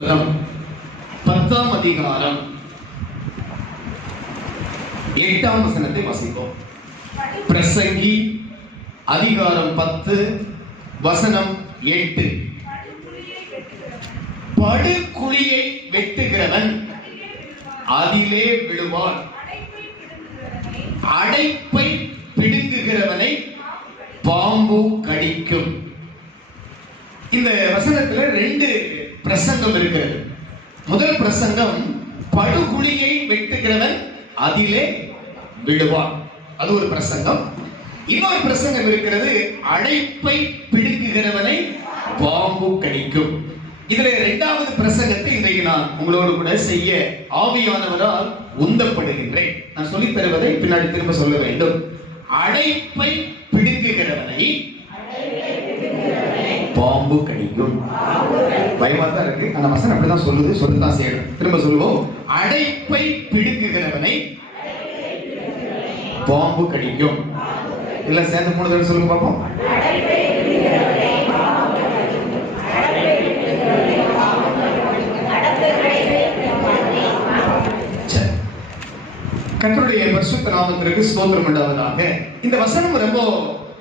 10ஆம் அதிகாரம் 8ஆம் வசனத்தை வாசிப்போம். பிரசங்கி அதிகாரம் 10 வசனம் 8. படுகுழியை வெட்டுகிறவன் அதிலே விழுவான், அடைப்பை பிடுங்குகிறவனை பாம்பு கடிக்கும். இந்த வசனத்துல 2 பிரசங்கம் இருக்கிறது. முதல் பிரசங்கம், படுகுழியை வெட்டுகிறவன் அதிலே விழுவான், அது ஒரு பிரசங்கம். இன்னொரு பிரசங்கம் இருக்கிறது, அடைப்பை பிடுங்குகிறவனை பாம்பு கடிக்கும். இதுல 2வது பிரசங்கத்தை இன்றைக்கு நான் உங்களோடு கூட செய்ய ஆவியானவரால் உந்தப்படுகின்றேன். நான் சொல்லித் தருவதை பின்னாடி திரும்ப சொல்ல வேண்டும். அடைப்பை பிடுங்குகிறவனை பாம்பு கடிக்கும். பயமா தான் இருக்கு, அந்த வசனம் அப்படிதான் சொல்லுது, சொல்லத்தான் செய்யணும். திரும்ப சொல்லுவோம். அடைப்பை பிடுங்குகிறவனை பாம்பு கடிக்கும். இல்ல சேர்ந்து 3 தடவை சொல்லுங்க பாப்போம். கர்த்தருடைய பரிசுத்த நாமத்திற்கு ஸ்தோத்திரம் உண்டாவதாக. இந்த வசனம் ரொம்ப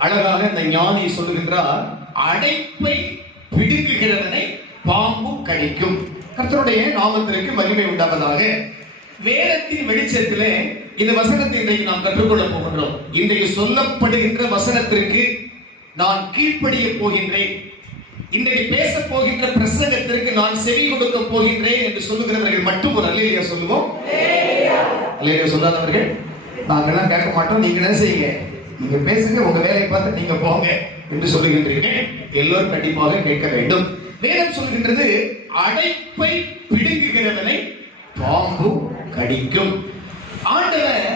அழகாக இந்த ஞானி சொல்லுகின்றார், அடைப்பை பிடுங்குகிறவனை பாம்பு கடிக்கும். கர்த்தருடைய நாமத்திற்கு மகிமை உண்டாவதாக. வேதத்தின் வெளிச்சத்திலே இந்த வசனத்தை இன்றைக்கு நாம் கற்றுக்கொள்ள போகின்றோம். இன்றைக்கு சொல்லப்படுகின்ற வசனத்திற்கு நான் கீழ்ப்படிய போகின்றேன், இன்றைக்கு பேச போகின்ற பிரசங்கத்திற்கு நான் செவி கொடுக்க போகின்றேன் என்று சொல்லுகிறவர்கள் மட்டும் ஒரு அல்லேலூயா சொல்லுவோம். அல்லேலூயா சொல்லாதவர்கள் நாங்கெல்லாம் கேட்க மாட்டோம், நீங்க என்ன செய்யுங்க, நீங்க பேசுங்க, உங்க வேலையை பார்த்து நீங்க போங்க என்று சொல்லுகின்றீர்கள். எல்லோரும் கண்டிப்பாக கேட்க வேண்டும். வேதம் சொல்கின்றது, அடைப்பை பிடுங்குகிறவனை பாம்பு கடிக்கும். ஆண்டவர்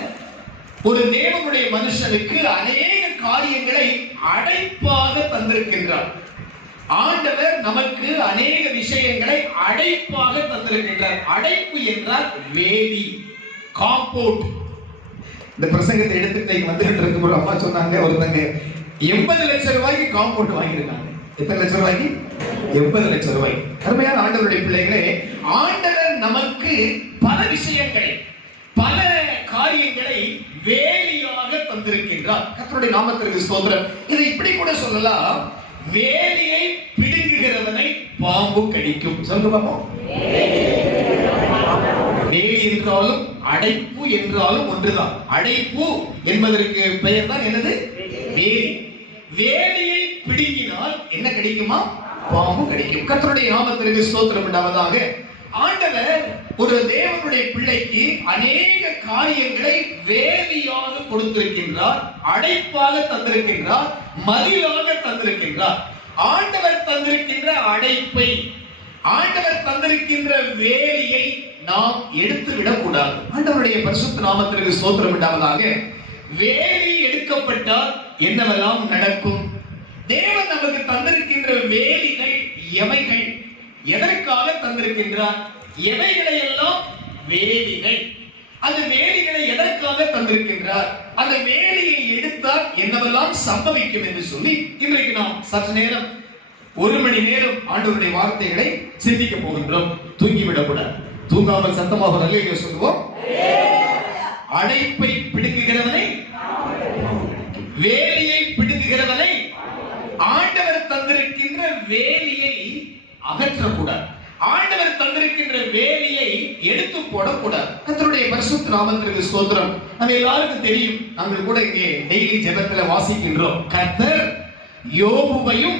ஒரு தேவனுடைய மனுஷனுக்கு அநேக காரியங்களை அடைப்பாக தந்திருக்கின்றார். ஆண்டவர் நமக்கு அநேக விஷயங்களை அடைப்பாக தந்திருக்கின்றார். அடைப்பு என்றால் வேலி, காம்பவுண்ட். இந்த பிரசங்கத்தை எடுத்துட்டு வந்துகிட்டு இருக்கும் ஒரு அம்மா சொன்னாங்க, ஒருத்தங்க 80 லட்சம் ரூபாய்க்கு காம்பவுண்ட் வாங்கியிருக்காங்க. எத்தனை லட்சம் ரூபாய்க்கு? 80 லட்சம் ரூபாய். அருமையான ஆண்டவருடைய பிள்ளைகளே, ஆண்டவர் நமக்கு பல விஷயங்களை, பல காரியங்களை வேலியாக தந்திருக்கின்றார். கர்த்தருடைய நாமத்திற்கு ஸ்தோத்திரம். இதை இப்படி கூட சொல்லலாம், வேலியை பிடுங்குகிறவனை பாம்பு கடிக்கும். சொல்லுங்க பாப்போம். வேலி என்றாலும் அடைப்பு என்றாலும் ஒன்றுதான். அடைப்பு என்பதற்கு பெயர் தான் என்னது? வேலி. வேலியை பிடுங்கினால் என்ன கிடைக்குமா? பாம்பு கிடைக்கும். கர்த்தருடைய நாமத்திற்கு ஸ்தோத்திரம் உண்டாவதாக. ஆண்டவர் ஒரு தேவனுடைய பிள்ளைக்கு அநேக காரியங்களை வேலியாக கொடுத்திருக்கின்றார், அடைப்பாக தந்திருக்கின்றார், மதிலாக தந்திருக்கின்றார். ஆண்டவர் தந்திருக்கின்ற அடைப்பை, ஆண்டவர் தந்திருக்கின்ற வேலியை நாம் எடுத்து விடக்கூடாது. ஆண்டவருடைய பரிசுத்த நாமத்திற்கு ஸ்தோத்திரம் உண்டாவதாக. வேலி எடுக்கப்பட்டால் என்னவெல்லாம் நடக்கும்? தேவன் நமக்கு தந்திருக்கின்ற வேலிகள் எவைகள்? எதற்காக தந்திருக்கின்றார்? எவைகளை எல்லாம் வேலிகள். அந்த வேலிகளை எதற்காக தந்திருக்கின்றார்? அந்த வேலியை எடுத்தால் என்னவெல்லாம் சம்பவிக்கும் என்று சொல்லி இன்றைக்கு நாம் சற்று நேரம், 1 மணி நேரம் ஆண்டவருடைய வார்த்தைகளை சிந்திக்க போகின்றோம். தூங்கிவிடக்கூடாது. தூங்காமல் சத்தமாக அல்லேலூயா சொல்லுவோம். அடைப்பை பிடுங்குகிறவனை, வேலியை பிடுங்குகிறவனை, ஆண்டவர் தந்திருக்கின்ற வேலியை அகற்றக்கூடாது. ஆண்டவர் தந்திருக்கின்ற வேலியை எடுத்து போடக்கூடாது. கர்த்தருடைய பரிசுத்த நாமத்திற்கு ஸ்தோத்திரம். நம்ம எல்லாருக்கும் தெரியும், நம்ம கூட இங்கே டெய்லி ஜெபத்துல வாசிக்கின்றோம், கர்த்தர் யோபுவையும்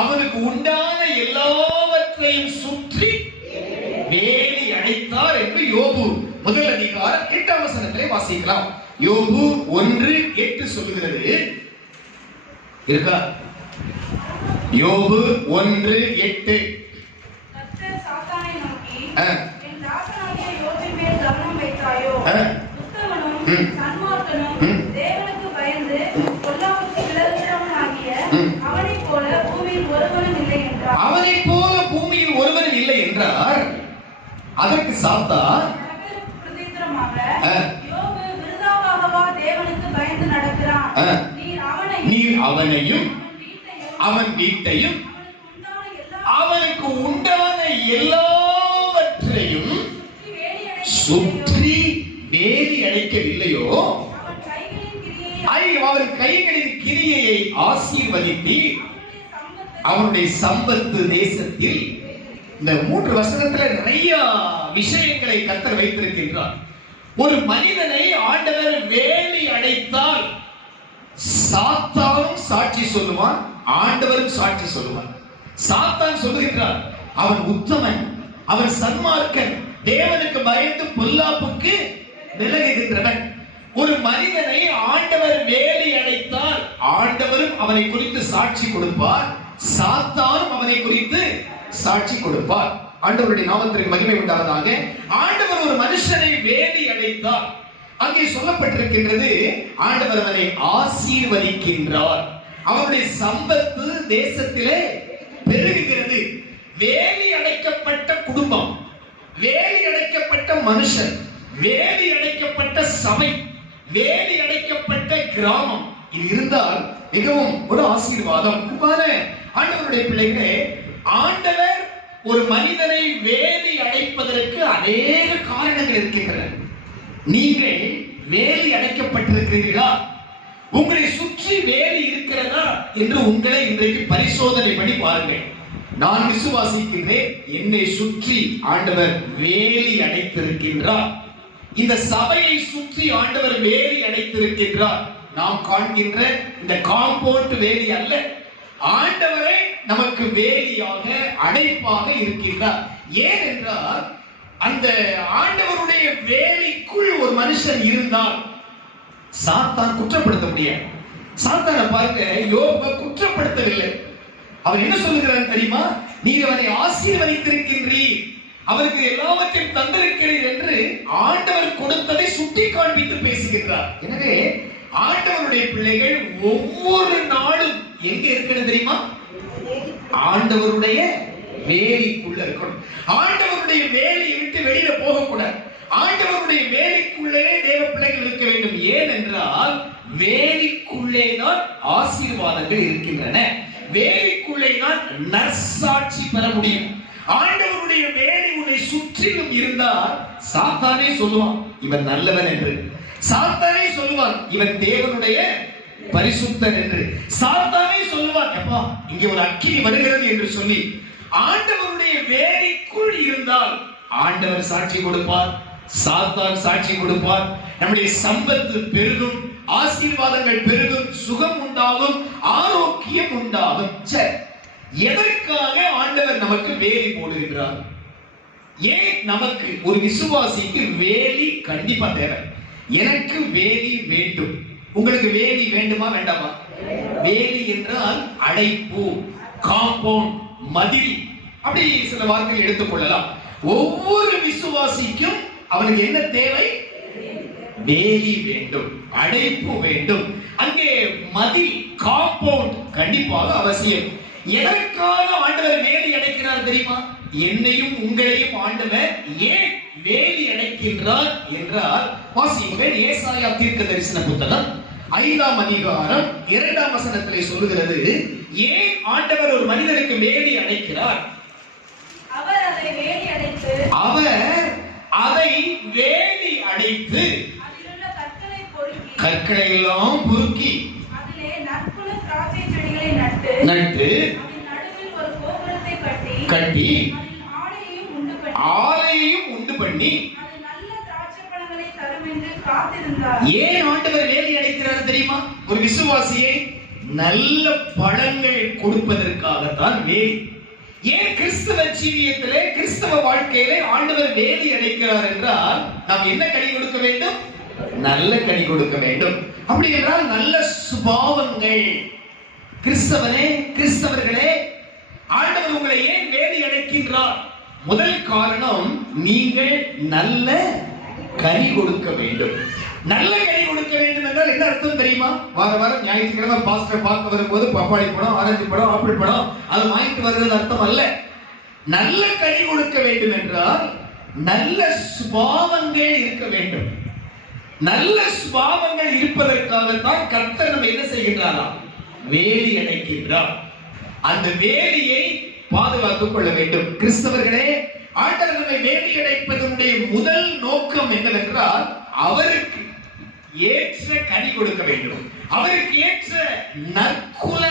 அவனுக்கு உண்டான எல்லாவற்றையும் சுற்றி வேலி அடைத்தார் என்று யோபு 1 அதிகாரம் 8ஆம் வசனத்திலே வாசிக்கலாம். யோபு 1:8 சொல்லுகிறது. இருக்கா? யோபு 1:8. கர்த்தர் சாத்தானை நோக்கி, என் தாசனாகிய யோபின் மேல் கவனம் வைத்தாயோ? உத்தமனும் சன்மார்க்கனும் தேவனுக்கு பயந்து பொல்லாப்புக்கு விலகுகிறவனாகிய அவனைப் போல பூமியில் ஒருவனும் இல்லை என்றார். அவனைப் போல பூமியில் ஒருவனும் இல்லை என்றார். அதற்கு சாத்தான் பிரதித்திரமாக, யோபு விருதாவாகவா தேவனுக்கு பயந்து நடக்கிறான்? நீர் அவனையும் அவன் வீட்டையும் அவனுக்கு உண்டான எல்லா ஒவ்வொருவரையும் சுற்றி வேலி அடைக்கவில்லையோ அவன் கைகளின் கிரியையை ஆசீர்வதித்து அவனுடைய சம்பத்து தேசத்தில். இந்த 3 வசனத்துல நிறைய விஷயங்களை கர்த்தர் வைத்திருக்கின்றார். ஒரு மனிதனை ஆண்டவர் வேலி அடைத்தால் சாத்தானும் சாட்சி சொல்லுவான், ஆண்டவரும் சாட்சி சொல்லுவான். சாத்தான் சொல்லுகின்றார், அவன் உத்தமன், அவன் சன்மார்க்கன், தேவனுக்கு பயந்து பொல்லாப்புக்கு விலகுகின்றவன். ஒரு மனிதனை ஆண்டவர் வேலி அடைத்தால் ஆண்டவரும் அவனை குறித்து சாட்சி கொடுப்பார், சாத்தானும் அவனை குறித்து சாட்சி கொடுப்பார். ஆண்டவருடைய நாமத்திற்கு மகிமை உண்டாவதாக. ஆண்டவர் ஒரு மனுஷனை வேலி அடைத்தார். அங்கே சொல்லப்பட்டிருக்கின்றது, ஆண்டவர் அவனை ஆசீர்வதிக்கின்றார், அவனுடைய சம்பத்து தேசத்திலே பெருகுகிறது. வேலி அடைக்கப்பட்ட குடும்பம், வேலி அடைக்கப்பட்ட மனுஷன், வேலி அடைக்கப்பட்ட சபை, வேலி அடைக்கப்பட்ட கிராமம், இது இருந்தால் மிகவும் ஒரு ஆசீர்வாதம். ஆண்டவருடைய பிள்ளைகளே, ஆண்டவர் ஒரு மனிதனை வேலி அடைப்பதற்கு அநேக காரணங்கள் இருக்கின்றன. நீங்கள் வேலி அடைக்கப்பட்டிருக்கிறீர்களா? உங்களை சுற்றி வேலி இருக்கிறதா என்று உங்களை இன்றைக்கு பரிசோதனை பண்ணி பாருங்கள். நான் விசுவாசிக்கின்றேன், என்னை சுற்றி ஆண்டவர் வேலி அடைத்திருக்கின்றார். இந்த சபையை சுற்றி ஆண்டவர் வேலி அடைத்திருக்கின்றார். நாம் காண்கின்ற இந்த காம்பவுண்ட் வேலி அல்ல, ஆண்டவரை நமக்கு வேலியாக அடைப்பாக இருக்கின்றார். ஏன் என்றால், அந்த ஆண்டவருடைய வேலிக்குள் ஒரு மனுஷன் இருந்தால் சாத்தான் குற்றப்படுத்த முடியாது. சாத்தானை பாருங்க, யோபை குற்றப்படுத்தவில்லை. அவர் என்ன சொல்லுகிறார் தெரியுமா? நீர் அவனை ஆசீர்வதித்திருக்கின்றீர், அவருக்கு எல்லாவற்றையும் தந்திருக்கிறீர் என்று ஆண்டவர் கொடுத்ததை சுட்டி காண்பித்து பேசுகின்றார். எனவே ஆண்டவருடைய பிள்ளைகள் ஒவ்வொரு நாளும் எங்க இருக்கிறது தெரியுமா? ஆண்டவருடைய வேலிக்குள்ள இருக்கணும். ஆண்டவருடைய வேலியை விட்டு வெளியில போகக்கூடாது. ஆண்டவருடைய வேலிக்குள்ளே தேவ பிள்ளைகள் இருக்க வேண்டும். ஏனென்றால் வேலிக்குள்ளே தான் ஆசீர்வாதங்கள் இருக்கின்றன, வேலிக்குள்ளே தான் நற்சாட்சி பெற முடியும். ஆண்டவருடைய வேலி உன்னை சுற்றிலும் இருந்தால் சாத்தானே சொல்லுவான் இவன் நல்லவன் என்று, சாத்தானே சொல்லுவான் இவன் தேவனுடைய பரிசுத்தன் என்று, சாத்தானே சொல்லுவான் அப்பா இங்கே ஒரு அக்கினி வருகிறது என்று சொல்லி. ஆண்டவருடைய வேலிக்குள் இருந்தால் ஆண்டவர் சாட்சி கொடுப்பார், சாத்தான் சாட்சி கொடுப்பார். நம்முடைய சம்பத்து பெருகும், ஆசீர்வாதங்கள் பெருகும், சுகம் உண்டாகும், ஆரோக்கியம் உண்டாகும். சரி, எதற்காக ஆண்டவர் நமக்கு வேலி போடுகிறார்? ஏன் நமக்கு ஒரு விசுவாசிக்கு வேலி கண்டிப்பா தேவை. எனக்கு வேலி வேண்டும். உங்களுக்கு வேலி வேண்டுமா வேண்டாமா? வேலி என்றால் அடைப்பு, காம்பவுண்ட், மதில், அப்படி சில வார்த்தைகள் எடுத்துக்கொள்ளலாம். ஒவ்வொரு விசுவாசிக்கும் அவனுக்கு என்ன தேவை? வேலி வேண்டும், அடைப்பு வேண்டும். அங்கே மதில், காம்பவுண்ட் கண்டிப்பாக அவசியம். எதற்காக ஆண்டவர் வேலி அடைக்கிறார் தெரியுமா? என்னையும் உங்களையும் ஆண்டவர் ஏன் வேலி அடைக்கின்றார் என்றால், வாசியுங்கள் ஏசாயா தீர்க்க தரிசன புத்தகம் 5ஆம் அதிகாரம் 2ஆம் வசனத்திலே சொல்லுகிறது, ஏன் ஆண்டவர் ஒரு மனிதனுக்கு வேலி அடைக்கிறார்? அவர் அதை வேலி அடைத்து அதிலுள்ள கற்களை எல்லாம் பொறுக்கி அதிலே நற்குல திராட்சை செடிகளை நட்டு அதன் நடுவில் ஒரு கோபுரத்தை கட்டி ஆலையையும் உண்டு பண்ணி அது நல்ல திராட்சை பழங்களை தரும் என்று காத்திருந்தார். ஏன் ஆண்டவர் வேலி அடைக்கிறார் தெரியுமா? ஒரு விசுவாசியை நல்ல பழங்கள் கொடுப்பதற்காகத்தான் வேலி. ஏன் கிறிஸ்தவ ஜீவியத்திலே, கிறிஸ்தவ வாழ்க்கையிலே ஆண்டவர் வேலி அடைக்கிறார் என்றால், நாம் என்ன கனி கொடுக்க வேண்டும்? நல்ல கனி கொடுக்க வேண்டும். அப்படி என்றால் நல்ல சுபாவங்கள். கிறிஸ்தவனே, கிறிஸ்தவர்களே, ஆண்டவர் உங்களை ஏன் வேலி அடைக்கின்றார்? முதல் காரணம், நீங்கள் நல்ல கனி கொடுக்க வேண்டும். நல்ல கனி கொடுக்க வேண்டும் என்றால் என்ன அர்த்தம் தெரியுமா? வாரம் ஞாயிற்றுக்கிழமை பாஸ்டர் பார்க்க வரும்போது பப்பாளி பழம், ஆரஞ்சு பழம், ஆப்பிள் பழம் அது வாங்கிட்டு வருவது அர்த்தம் அல்ல. நல்ல கனி கொடுக்க வேண்டும் என்றால் நல்ல சுபாவங்கள் இருக்க வேண்டும். நல்ல சுபாவங்கள் இருப்பதற்காகத்தான் கர்த்தர் நம்ம என்ன செய்கின்றாரா? வேலி அடைக்கின்றார். அந்த வேலியை பாதுகாத்துக் கொள்ள வேண்டும். கிறிஸ்தவர்களே, ஆண்டவர் நம்மை வேலி அடைப்பதனுடைய முதல் நோக்கம் என்னவென்றால் அவருக்கு ஏற்ற கனி கொடுக்க வேண்டும். அவருக்கு ஏற்ற நற்குல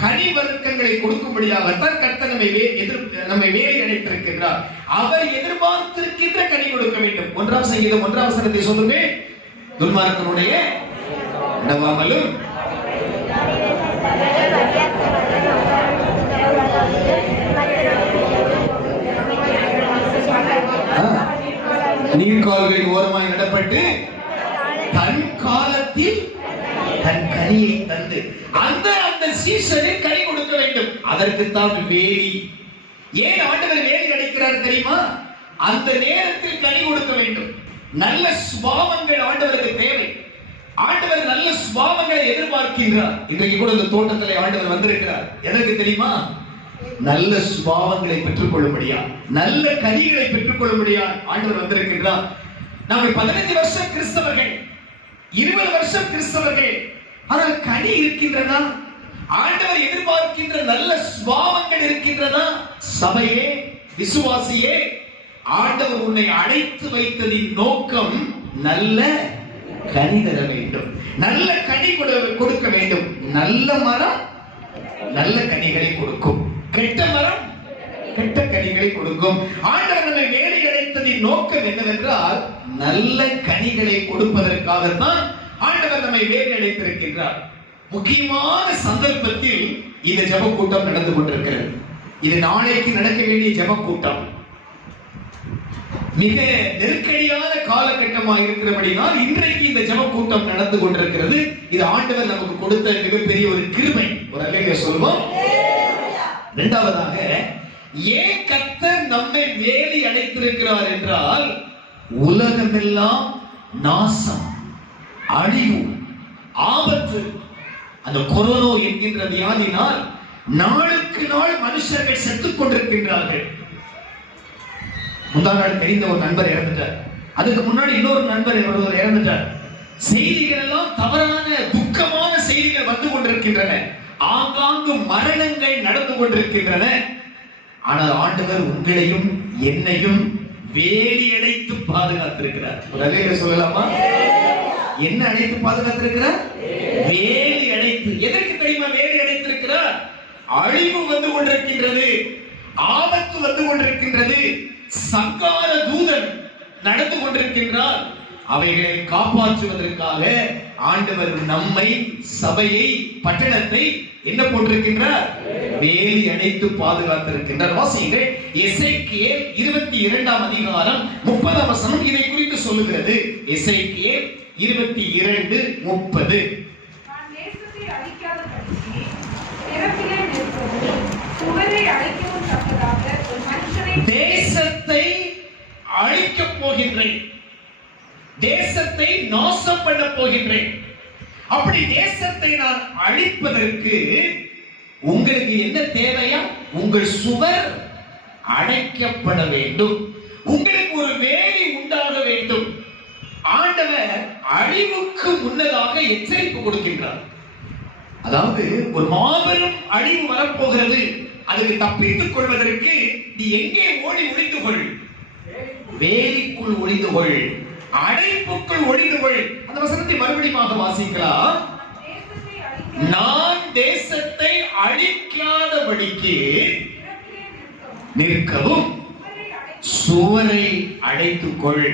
கனி வர்க்கங்களை கொடுக்கும்படியாகத்தான் கர்த்தர் நம்மை வேலி அடைத்திருக்கின்றார். அவர் எதிர்பார்த்திருக்கின்ற கனி கொடுக்க வேண்டும். 1 சங்கீதம் 1 வசனத்தை சொல்லுமே, துன்மார்க்கனுடைய நடவாமலும் நீர்கால்களின் ஓரமாய் நடப்பட்டு தன் காலத்தில் தன் கனியை தந்து அந்த சீசனில் கனி கொடுக்க வேண்டும். அதற்குத்தான் வேலி. ஏன் ஆண்டவர் வேலி அடைக்கிறார் தெரியுமா? அந்த நேரத்தில் கனி கொடுக்க வேண்டும். நல்ல சுபாவங்கள் ஆண்டவருக்கு தேவை. ஆண்டவர் நல்ல சுபாவங்களை எதிர்பார்க்கின்றார். இன்றைக்கு கூட இந்த தோட்டத்தில் ஆண்டவர் வந்திருக்கிறார். எதற்கு தெரியுமா? நல்ல சுபாவங்களை பெற்றுக் கொள்ளும்படியா, நல்ல கனிகளை பெற்றுக் கொள்ளும்படியா ஆண்டவர் வந்திருக்கின்றார். நாங்கள் 15 வருஷம் கிறிஸ்தவர்கள், 20 வருஷம் கிறிஸ்தவர்கள், ஆனால் கனி இருக்கின்றதா? ஆண்டவர் எதிர்பார்க்கின்ற நல்ல சுபாவங்கள் இருக்கின்றதா? சபையே, விசுவாசியே, ஆண்டவர் உன்னை அழைத்து வைத்ததின் நோக்கம் நல்ல கனி தர வேண்டும், நல்ல கனி கொடுக்க வேண்டும். நல்ல மரம் நல்ல கனிகளை கொடுக்கும், கெட்ட மரம் கெட்ட கனிகளை கொடுக்கும். ஆண்டவர் நம்மை வேலி அடைத்ததின் நோக்கம் என்னவென்றால் நல்ல கனிகளை கொடுப்பதற்காகத்தான் ஆண்டவர் நம்மை வேலி அடைத்திருக்கின்றார். முக்கியமான சந்தர்ப்பத்தில் இந்த ஜெப கூட்டம் நடந்து கொண்டிருக்கிறது. இது நாளைக்கு நடக்க வேண்டிய ஜெப கூட்டம். மிக நெருக்கடியான காலகட்டமாக இருக்கிறபடினால் இன்றைக்கு இந்த ஜெப கூட்டம் நடந்து கொண்டிருக்கிறது. இது ஆண்டவர் நமக்கு கொடுத்த மிகப்பெரிய ஒரு கிருபை. ஒரு அல்லேலூயா சொல்லுவோம். இரண்டாவதாக, ஏன் கர்த்தர் நம்மை வேலி அடைத்திருக்கிறார் என்றால் உலகமெல்லாம் நாசம், அழிவு, ஆபத்து, அந்த கொரோனா என்கின்ற வியாதினால் நாளுக்கு நாள் மனுஷர்கள் செத்துக் கொண்டிருக்கின்றார்கள். முந்தா நாள் தெரிந்த ஒரு நண்பர் இறந்துட்டார். அதுக்கு முன்னாடி இன்னொரு நண்பர் இறந்துட்டார். செய்திகள் எல்லாம் தவறான துக்கமான செய்திகள் வந்து கொண்டிருக்கின்றன. ஆங்காங்கு மரணங்கள் நடந்து கொண்டிருக்கின்றன. ஆனால் ஆண்டவர் உங்களையும் என்னையும் வேலி அடைத்து பாதுகாத்திருக்கிறார். ஒரு அல்லேலூயா சொல்லலாமா? என்ன அடைத்து பாதுகாத்திருக்கிறார்? வேலி அடைத்து. எதற்கு தெரியுமா வேலி அடைத்திருக்கிறார்? அழிவு வந்து கொண்டிருக்கின்றது, ஆபத்து வந்து கொண்டிருக்கின்றது, சங்கார தூதன் நடந்து கொண்டிருக்கின்றார். அவைகளை காப்பாற்றுவதற்காக ஆண்டவர் நம்மை, சபையை, பட்டணத்தை என்ன போட்டிருக்கின்றார்? வேலி அடைத்து பாதுகாத்திருக்கின்றார். வாசியுங்கள். எசேக்கியேல் 22ஆம் அதிகாரம் 30ஆம் வசனம் இதை குறித்து சொல்லுகிறது. எசேக்கியேல் 22:30. நான் தேசத்தை அழிக்காதபடிக்கு நிலத்திலே நிற்கவும் சுவரை அழிக்கவும் தக்கதாக ஒரு மனுஷனை தேசத்தை அழிக்கப் போகின்றேன், தேசத்தை நாசம் பண்ண போகின்றேன். அப்படி தேசத்தை நான் அழிப்பதற்கு உங்களுக்கு என்ன தேவையா? உங்கள் சுவர் அடைக்கப்பட வேண்டும், உங்களுக்கு ஒரு வேலி உண்டாக வேண்டும். ஆண்டவர் அழிவுக்கு முன்னதாக எச்சரிப்பு கொடுக்கின்றார். அதாவது ஒரு மாபெரும் அழிவு வரப்போகிறது, அதுக்கு தப்பித்துக் கொள்வதற்கு நீ எங்கே ஓடி ஒளிந்து கொள்? வேலிக்குள் ஒளிந்து கொள், அடைப்புக்குள் ஒளிந்து கொள். அந்த வசனத்தை மறுபடியும் வாசிக்கலாம். நான் தேசத்தை அழிக்காதபடிக்கு நிற்கவும் சுவரை அடைத்துக் கொள்,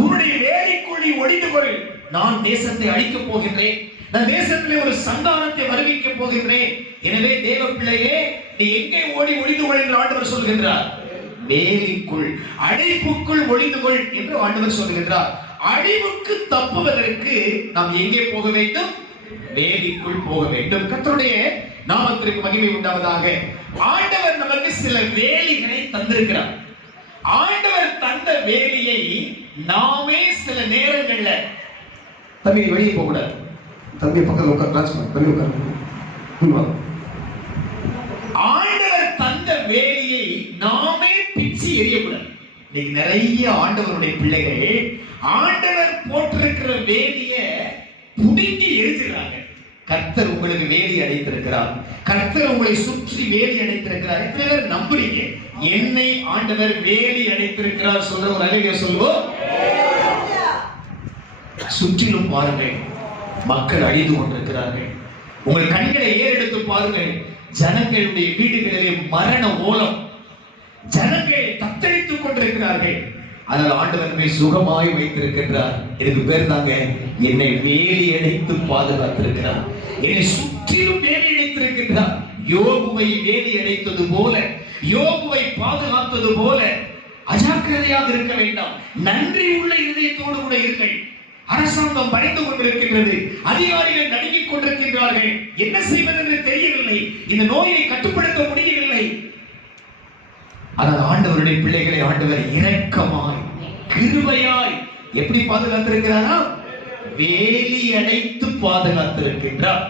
உன்னுடைய வேலிக்குள் நீ ஒளிந்து கொள். நான் தேசத்தை அழிக்கப் போகின்றேன், நான் தேசத்திலே ஒரு சந்தானத்தை வருவிக்கப் போகின்றேன். எனவே தேவ பிள்ளையே, நீ எங்கே ஓடி ஒளிந்து கொள் என்று ஆண்டவர் சொல்கின்றார்? வேலிக்குள், அடைப்புக்குள் ஒளிந்து கொள் என்று ஆண்டவர் சொல்கின்றார். அழிவுக்கு தப்புவதற்கு நாம் எங்கே போக வேண்டும்? வேலிக்குள் போக வேண்டும். கர்த்தருடைய நாமத்திற்கு மகிமை உண்டாவதாக. ஆண்டவர் நமக்கு சில வேலிகளை தந்திருக்கிறார். ஆண்டவர் தந்த வேலியை நாமே சில நேரங்கள்ல, தம்பி வெளியே போக கூடாது, தம்பி பக்கத்துல உட்கார், தம்பி உட்கார். ஆண்டவர் தந்த வேலியை நாமே பிச்சு எறியக்கூடாது. இன்னைக்கு நிறைய ஆண்டவருடைய பிள்ளைகள் ஆண்டவர் போட்டிருக்கிற வேலிய புடுங்கி எரிஞ்சுறாங்க. கர்த்தர் உங்களுக்கு வேலி அடைத்திருக்கிறார். கர்த்தர் உங்களை சுற்றி வேலி அடைத்திருக்கிறார். எத்தனை பேர் நம்புறீங்க? என்னை ஆண்டவர் வேலி அடைத்திருக்கிறார் சொல்ற ஒரு அழகிய சொல்வோம். சுற்றிலும் பாருங்கள், மக்கள் அழிந்து கொண்டிருக்கிறார்கள். உங்கள் கண்களை ஏறெடுத்து பாருங்கள், ஜனங்களுடைய வீடுகளிலே மரண ஓலம், ஜனங்கள் தத்தளித்துக் கொண்டிருக்கிறார்கள். ஆனால் ஆண்டவர் நம்மை சுகமாய் வைத்திருக்கின்றார். இதுக்கு பேர் தாங்க என்னை வேலி அடைத்து பாதுகாத்திருக்கிறார். என்னை சுற்றிலும் வேலி அடைத்திருக்கின்றார். யோபுவை வேலி அடைத்தது போல, யோபுவை பாதுகாத்தது போல அஜாக்கிரதையாக இருக்க வேண்டாம். நன்றி உள்ள இதயத்தோடு கூட இருங்கள். அரசாங்கம் பயந்து கொண்டிருக்கின்றது, அதிகாரிகள் நடுங்கிக் கொண்டிருக்கின்றார்கள். என்ன செய்வது என்று தெரியவில்லை, இந்த நோயை கட்டுப்படுத்த முடியவில்லை. ஆனால் ஆண்டவருடைய பிள்ளைகளை ஆண்டவர் இரக்கமாய் கிருபையாய் எப்படி பாதுகாத்திருக்கிறாரா? வேலி அடைத்து பாதுகாத்திருக்கின்றார்.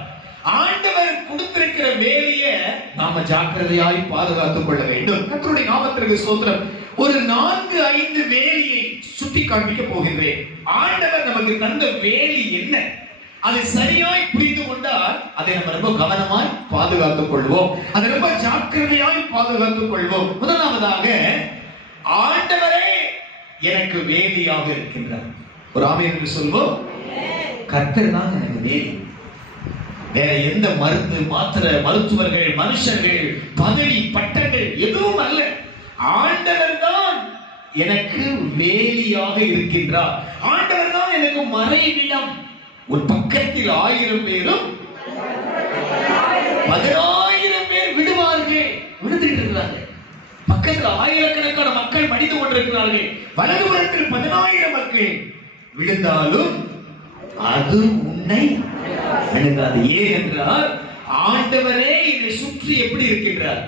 ஆண்டவர் கொடுத்திருக்கிற வேலியை நாம ஜாக்கிரதையாய் பாதுகாத்துக் கொள்ள வேண்டும். கர்த்தருடைய நாமத்திற்கு ஸ்தோத்திரம். ஒரு 4-5 வேலியை சுட்டி காண்பிக்க போகின்றேன். ஆண்டவர் நமக்கு தந்த வேலி என்ன, அதை சரியாய் புரிந்து கொண்டால் அதை நம்ம ரொம்ப கவனமாய் பாதுகாத்துக் கொள்வோம். அதை ரொம்ப ஜாக்கிரதையாய் பாதுகாத்துக் கொள்வோம். முதலாவதாக, ஆண்டவரே எனக்கு வேலியாக இருக்கின்றார். ஒரு ஆமென் என்று சொல்வோம். கர்த்தர் தான் எனக்கு வேலி. வேற எந்த மருந்து மாத்திரை, மருத்துவர்கள், மனுஷர்கள், பதவி, பட்டங்கள் எதுவும் அல்ல. ஆண்டவர் தான் எனக்கு வேலியாக இருக்கின்றார். ஆண்டவர் தான் எனக்கு மறைவிடம். ஒரு பக்கத்தில் 1000 பேரும் 10,000 பேர் விடுவார்கள், விழுந்துட்டு இருக்கிறார்கள். பக்கத்தில் ஆயிரக்கணக்கான மக்கள் மடிந்து கொண்டிருக்கிறார்கள். வலதுபுறத்தில் 10,000 மக்கள் விழுந்தாலும் அது உன்னை அணுகாது. ஏன் என்றால் ஆண்டவரே என்னை சுற்றி எப்படி இருக்கின்றார்?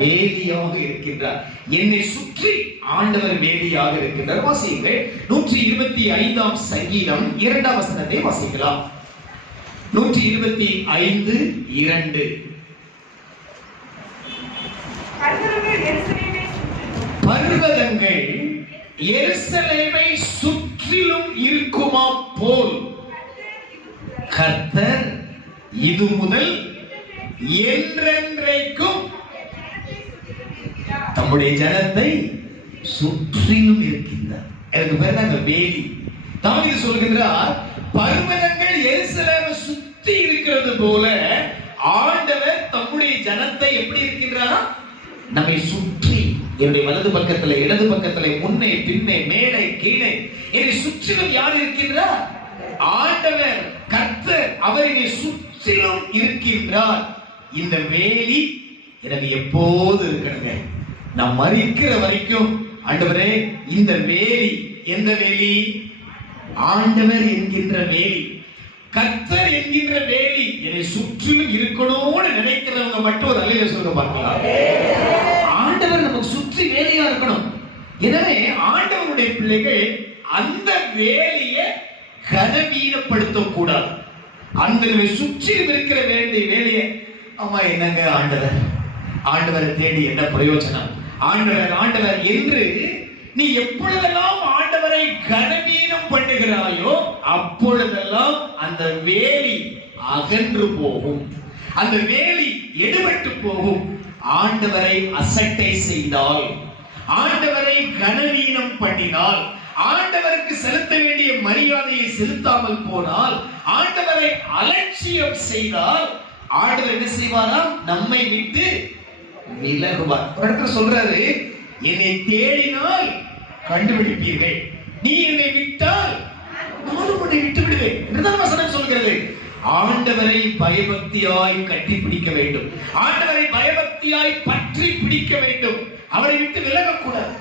வேலியாக இருக்கின்றார். என்னை சுற்றி ஆண்டவர் வேலியாக இருக்கின்றார். வாசியுங்கள். 125ஆம் சங்கீதம் 2ஆம் வசனத்தை வாசிக்கலாம். 125:2. பர்வதங்கள் எருசலேமை சுற்றிலும் இருக்குமா போல் கர்த்தர் இது முதல் என்றென்றைக்கும் தம்முடைய ஜனத்தை சுற்றிலும் இருக்கின்றார். எனக்கு பேர் தான் வேலி. தாவீது சொல்கின்றார், பர்வதங்கள் எருசலேமை சுற்றி இருக்கிறது போல ஆண்டவர் தம்முடைய ஜனத்தை எப்படி இருக்கின்றாரா? நம்மை சுற்றி, என்னுடைய வலது பக்கத்துல, இடது பக்கத்துல, முன்னே பின்னே, மேலே கீழே, என்னை சுற்றிலும் யார் இருக்கின்றார்? ஆண்டவர், கர்த்தர். அவர் என்னை சுற்றிலும் இருக்கின்றார். இந்த வேலி எனக்கு எப்போது இருக்கணுங்க? நான் மரிக்கிற வரைக்கும் ஆண்டவரே இந்த வேலி, எந்த வேலி? ஆண்டவர் என்கின்ற வேலி, கர்த்தர் என்கின்ற வேலி என்னை சுற்றிலும் இருக்கணும்னு நினைக்கிறவங்க மட்டும் ஒரு அல்லேலூயா சொல்ல பார்க்கலாம். ஆண்டவர் நமக்கு சுற்றி வேலியா இருக்கணும். எனவே ஆண்டவருடைய பிள்ளைகள் அந்த வேலியை கனவீனப்படுத்த கூடாது. அந்த சுற்றி இருக்கிற வேண்டிய வேலையை, ஆமா என்னங்க ஆண்டவர், ஆண்டவரை தேடி என்ன பிரயோஜனம், ஆண்டவர் ஆண்டவர் என்று நீ எப்பொழுதெல்லாம் ஆண்டவரை கனவீனம் பண்ணுகிறாயோ அப்பொழுதெல்லாம் அந்த வேலி அகன்று போகும், அந்த வேலி எடுபட்டு போகும். ஆண்டவரை அசட்டை செய்தால், ஆண்டவரை கனவீனம் பண்ணினால், ஆண்டவருக்கு செலுத்த வேண்டிய மரியாதையை செலுத்தாமல் போனால், ஆண்டவரை அலட்சியம் செய்தால், ஆண்டவர் என்ன செய்வாராம்? நம்மை விட்டு விலகுவார். ஒரு இடத்துல சொல்றாரு, என்னை தேடினால் கண்டுபிடிப்பீர்கள், நீ என்னை விட்டால் நானும் உன்னை விட்டு விடுவேன் என்றுதான் வசனம் சொல்கிறது. ஆண்டவரை பயபக்தியாய் கட்டி பிடிக்க வேண்டும், ஆண்டவரை பயபக்தியாய் பற்றி பிடிக்க வேண்டும். அவரை விட்டு விலகக்கூடாது.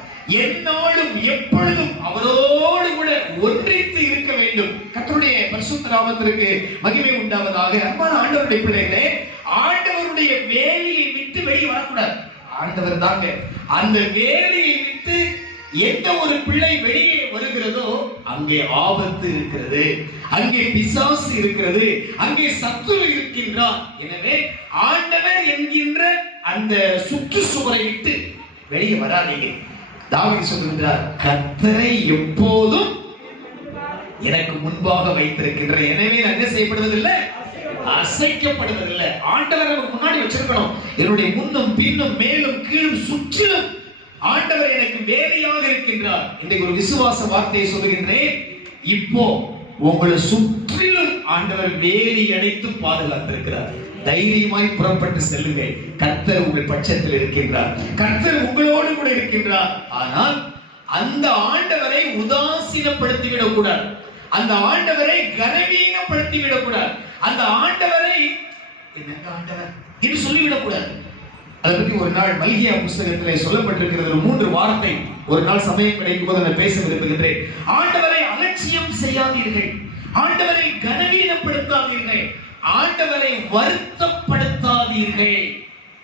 எந்நாளும் எப்பொழுதும் அவரோடு கூட ஒன்றித்து இருக்க வேண்டும். கர்த்தருடைய பரிசுத்த நாமத்திற்கு மகிமை உண்டாவதாக. அன்பான ஆண்டவருடைய பிள்ளைகளே, ஆண்டவருடைய வேலியை விட்டு வெளியே வரக்கூடாது. ஆண்டவர் தாங்க அந்த வேலியை விட்டு எந்த ஒரு பிள்ளை வெளியே வருகிறதோ அங்கே ஆபத்து இருக்கிறது, அங்கே பிசாசு இருக்கிறது, அங்கே சத்துரு இருக்கின்றான். எனவே ஆண்டவர் என்கின்ற அந்த சுற்றுச்சுவரை விட்டு வெளியே வராதீங்க. தாவீது சொல்கிறார், கர்த்தரை எப்போதும் எனக்கு முன்பாக வைத்திருக்கின்ற, எனவே நான் என்ன செய்யப்படுவதில்லை, அசைக்கப்படுவதில்லை. ஆண்டவர் நமக்கு முன்னாடி வச்சிருக்கணும். என்னுடைய முன்னும் பின்னும் மேலும் கீழும் சுற்றிலும் ஆண்டவர் எனக்கு வேலையாக இருக்கின்றார். இன்றைக்கு ஒரு விசுவாச வார்த்தையை சொல்லுகின்றேன். இப்போ உங்களை சுற்றிலும் ஆண்டவர் வேலி அடைத்து பாதுகாத்திருக்கிறார். தைரியமாய் புறப்பட்டு செல்லுங்கள். கர்த்தர் உங்கள் பட்சத்தில் இருக்கின்றார். கர்த்தர் உங்களோடு கூட இருக்கின்றார். ஆனால் அந்த ஆண்டவரை உதாசீனப்படுத்தி விடக்கூடாது. அந்த ஆண்டவரை கனவீனப்படுத்தி விடக்கூடாது. அந்த ஆண்டவரை என்னங்க ஆண்டவர் என்று சொல்லிவிடக்கூடாது. அதை பற்றி ஒரு நாள் மல்கியா புஸ்தகத்திலே சொல்லப்பட்டிருக்கிறது. 3 வார்த்தை ஒரு நாள் சமயம் கிடைக்கும் போது நான் பேச விரும்புகின்றேன். ஆண்டவரை அலட்சியம் செய்யாதீர்கள், ஆண்டவரை கனவீனப்படுத்தாதீர்கள், ஆண்டவரை வருத்தப்படுத்தாதீர்கள்.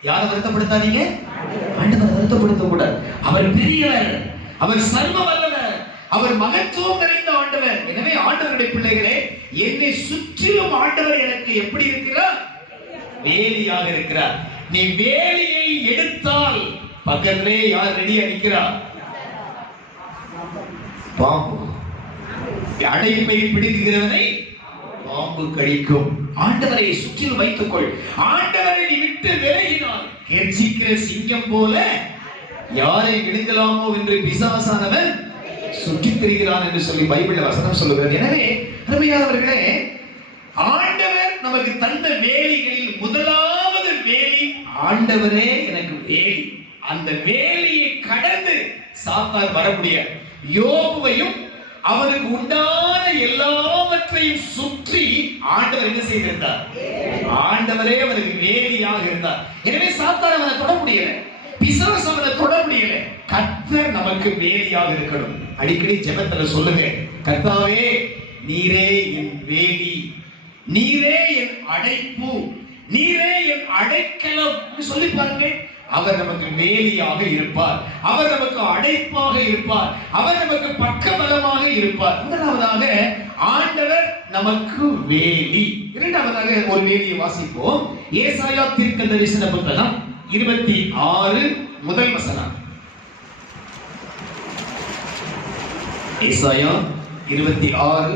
யாரை வருத்தப்படுத்தாதீங்க? ஆண்டவரை வருத்தப்படுத்த கூடாது. அவர் பெரியவர், அவர் சர்வ வல்லவர், அவர் மகத்துவம் நிறைந்த ஆண்டவர். எனவே ஆண்டவருடைய பிள்ளைகளே, என்னை சுற்றிலும் ஆண்டவர் எனக்கு எப்படி இருக்கிறார்? வேலியாக இருக்கிறார். நீ வேலியை எடுத்தால் பக்கத்திலே யார் ரெடியா நிற்கிறார்? பாம்பு. அடைப்பை பிடிக்கிறவனை பாம்பு கடிக்கும். ஆண்டவரை சுற்றிலும் வைத்துக்கொள். ஆண்டவரை நீ விட்டு விலகினால் கெர்ச்சிக்கிற சிங்கம் போல யாரை விழுங்கலாமோ என்று பிசாசானவன் சுற்றித் திரிகிறான் என்று சொல்லி பைபிள் வசனம் சொல்லுகிறது. எனவே அருமையானவர்களே, ஆண்டவர் நமக்கு தந்த வேலிகளில் முதலாவது வேலி ஆண்டவரே எனக்கு வேலி. அந்த வேலியை கடந்து சாத்தான் வர முடியாது. யோபுவையும் அவனுக்கு உண்டான எல்லாவற்றையும் சுற்றி ஆண்டவர் என்ன செய்திருந்தார்? ஆண்டவரே அவனுக்கு வேலியாக இருந்தார். எனவே சாத்தான் அவனை தொட முடியல, பிசாசு அவனை தொட முடியல. கர்த்தர் நமக்கு வேலியாக இருக்கணும். அடிக்கடி ஜெபத்துல சொல்லுங்க, கர்த்தாவே நீரே என் வேலி, நீரே என் அடைப்பு, நீரே என் அடைக்கலம் சொல்லி பாருங்க. அவர் நமக்கு வேலியாக இருப்பார், அவர் நமக்கு அடைப்பாக இருப்பார், அவர் நமக்கு பக்கபலமாக இருப்பார். முதலாவதாக ஆண்டவர் நமக்கு வேலி. இரண்டாவதாக ஒரு வேலியை வாசிப்போம். ஏசாயா தீர்க்க தரிசன புத்தகம் 26 முதல் வசனம். ஏசாயா 26:1.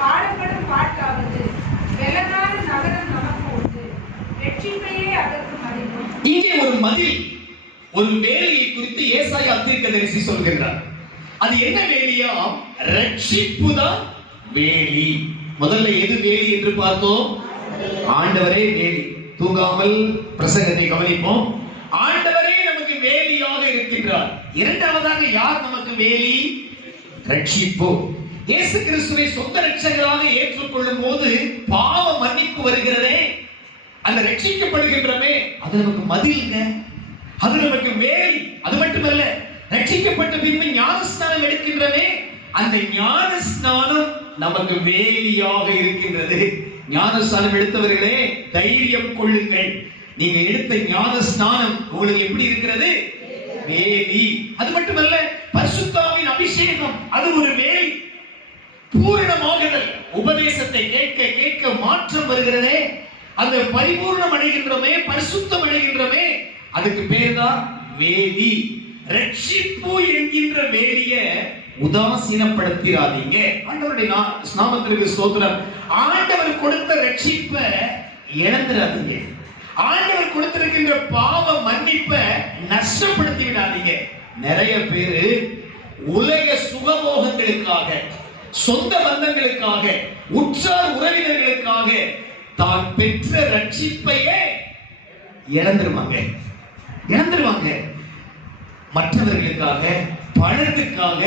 பாடப்படும் பாட்டாவது வெள்ளக்கார நகரம் நமக்கு உண்டு, வெற்றிப்பையே அதற்கு மதிக்கும். இங்கே ஒரு மதில், ஒரு வேலியை குறித்து ஏசாயா தீர்க்கதரிசி சொல்கிறார். அது என்ன வேலியா? ரட்சிப்புதான் வேலி. முதல்ல எது வேலி என்று பார்த்தோம்? ஆண்டவரே வேலி. தூங்காமல் பிரசங்கத்தை கவனிப்போம். ஆண்டவரே நமக்கு வேலியாக இருக்கின்றார். இரண்டாவதாக யார் நமக்கு வேலி? ரட்சிப்பு. இயேசு கிறிஸ்துவை சொந்த ரட்சகராக ஏற்றுக்கொள்ளும் போது பாவ மன்னிப்பு வருகிறதே, அந்த ரட்சிக்கப்படுகின்றமே, அது நமக்கு மதில்ங்க, அது நமக்கு வேலி. அது மட்டுமல்ல, ரட்சிக்கப்பட்ட பின்பு ஞானஸ்நானம் எடுக்கின்றமே, அந்த ஞானஸ்நானம் நமக்கு வேலியாக இருக்கின்றது. ஞானஸ்நானம் எடுத்தவர்களே தைரியம் கொள்ளுங்கள். நீங்க எடுத்த ஞானஸ்நானம் உங்களுக்கு எப்படி இருக்கிறது? வேலி. அது மட்டுமல்ல, பரிசுத்தாவின் அபிஷேகம் அது ஒரு வேலி. பூரணமாகுதல், உபதேசத்தை கேட்க கேட்க மாற்றம் வருகிறதே, அந்த பரிபூர்ணம் அடைகின்றமே, பரிசுத்தம் அடைகின்றமே, அதுக்கு பேர் தான் வேலி. ரட்சிப்பு என்கின்ற வேலிய உதாசீனப்படுத்திராதீங்க. ஆண்டவருடைய நாமத்திற்கு ஸ்தோத்திரம். ஆண்டவர் கொடுத்த ரட்சிப்பை இழந்துடாதீங்க. ஆண்டவர் கொடுத்திருக்கின்ற பாவ மன்னிப்பை நஷ்டப்படுத்தி விடாதீங்க. நிறைய பேரு உலக சுகபோகங்களுக்காக, சொந்த பந்தங்களுக்காக, உற்றார் உறவினர்களுக்காக தான் பெற்ற ரட்சிப்பையே இழந்துருவாங்க. மற்றவர்களுக்காக, பணத்துக்காக,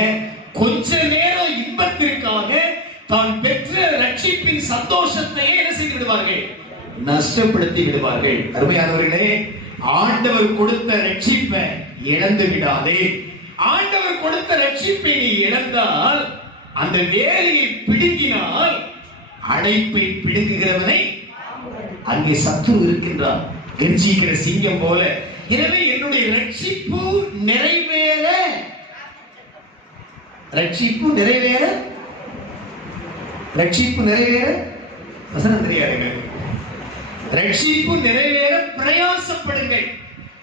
கொஞ்ச நேரம் இன்பத்திற்காக தான் பெற்ற ரட்சிப்பின் சந்தோஷத்தையே என்ன செய்து விடுவார்கள்? நஷ்டப்படுத்தி விடுவார்கள். அருமையானவர்களே, ஆண்டவர் கொடுத்த ரட்சிப்பை இழந்து விடாதே. ஆண்டவர் கொடுத்த ரட்சிப்பை நீ இழந்தால், அந்த வேலையை பிடுங்கினால், அடைப்பை பிடுங்குகிறவனை அங்கே சத்துரு இருக்கின்றார், கெர்ச்சிக்கிற சிங்கம் போல. எனவே என்னுடைய ரட்சிப்பு நிறைவேற, ரட்சிப்பு நிறைவேற, ரட்சிப்பு நிறைவேற, வசனம் தெரியாதுங்க. ரட்சிப்பு நிறைவேற பிரயாசப்படுங்கள்.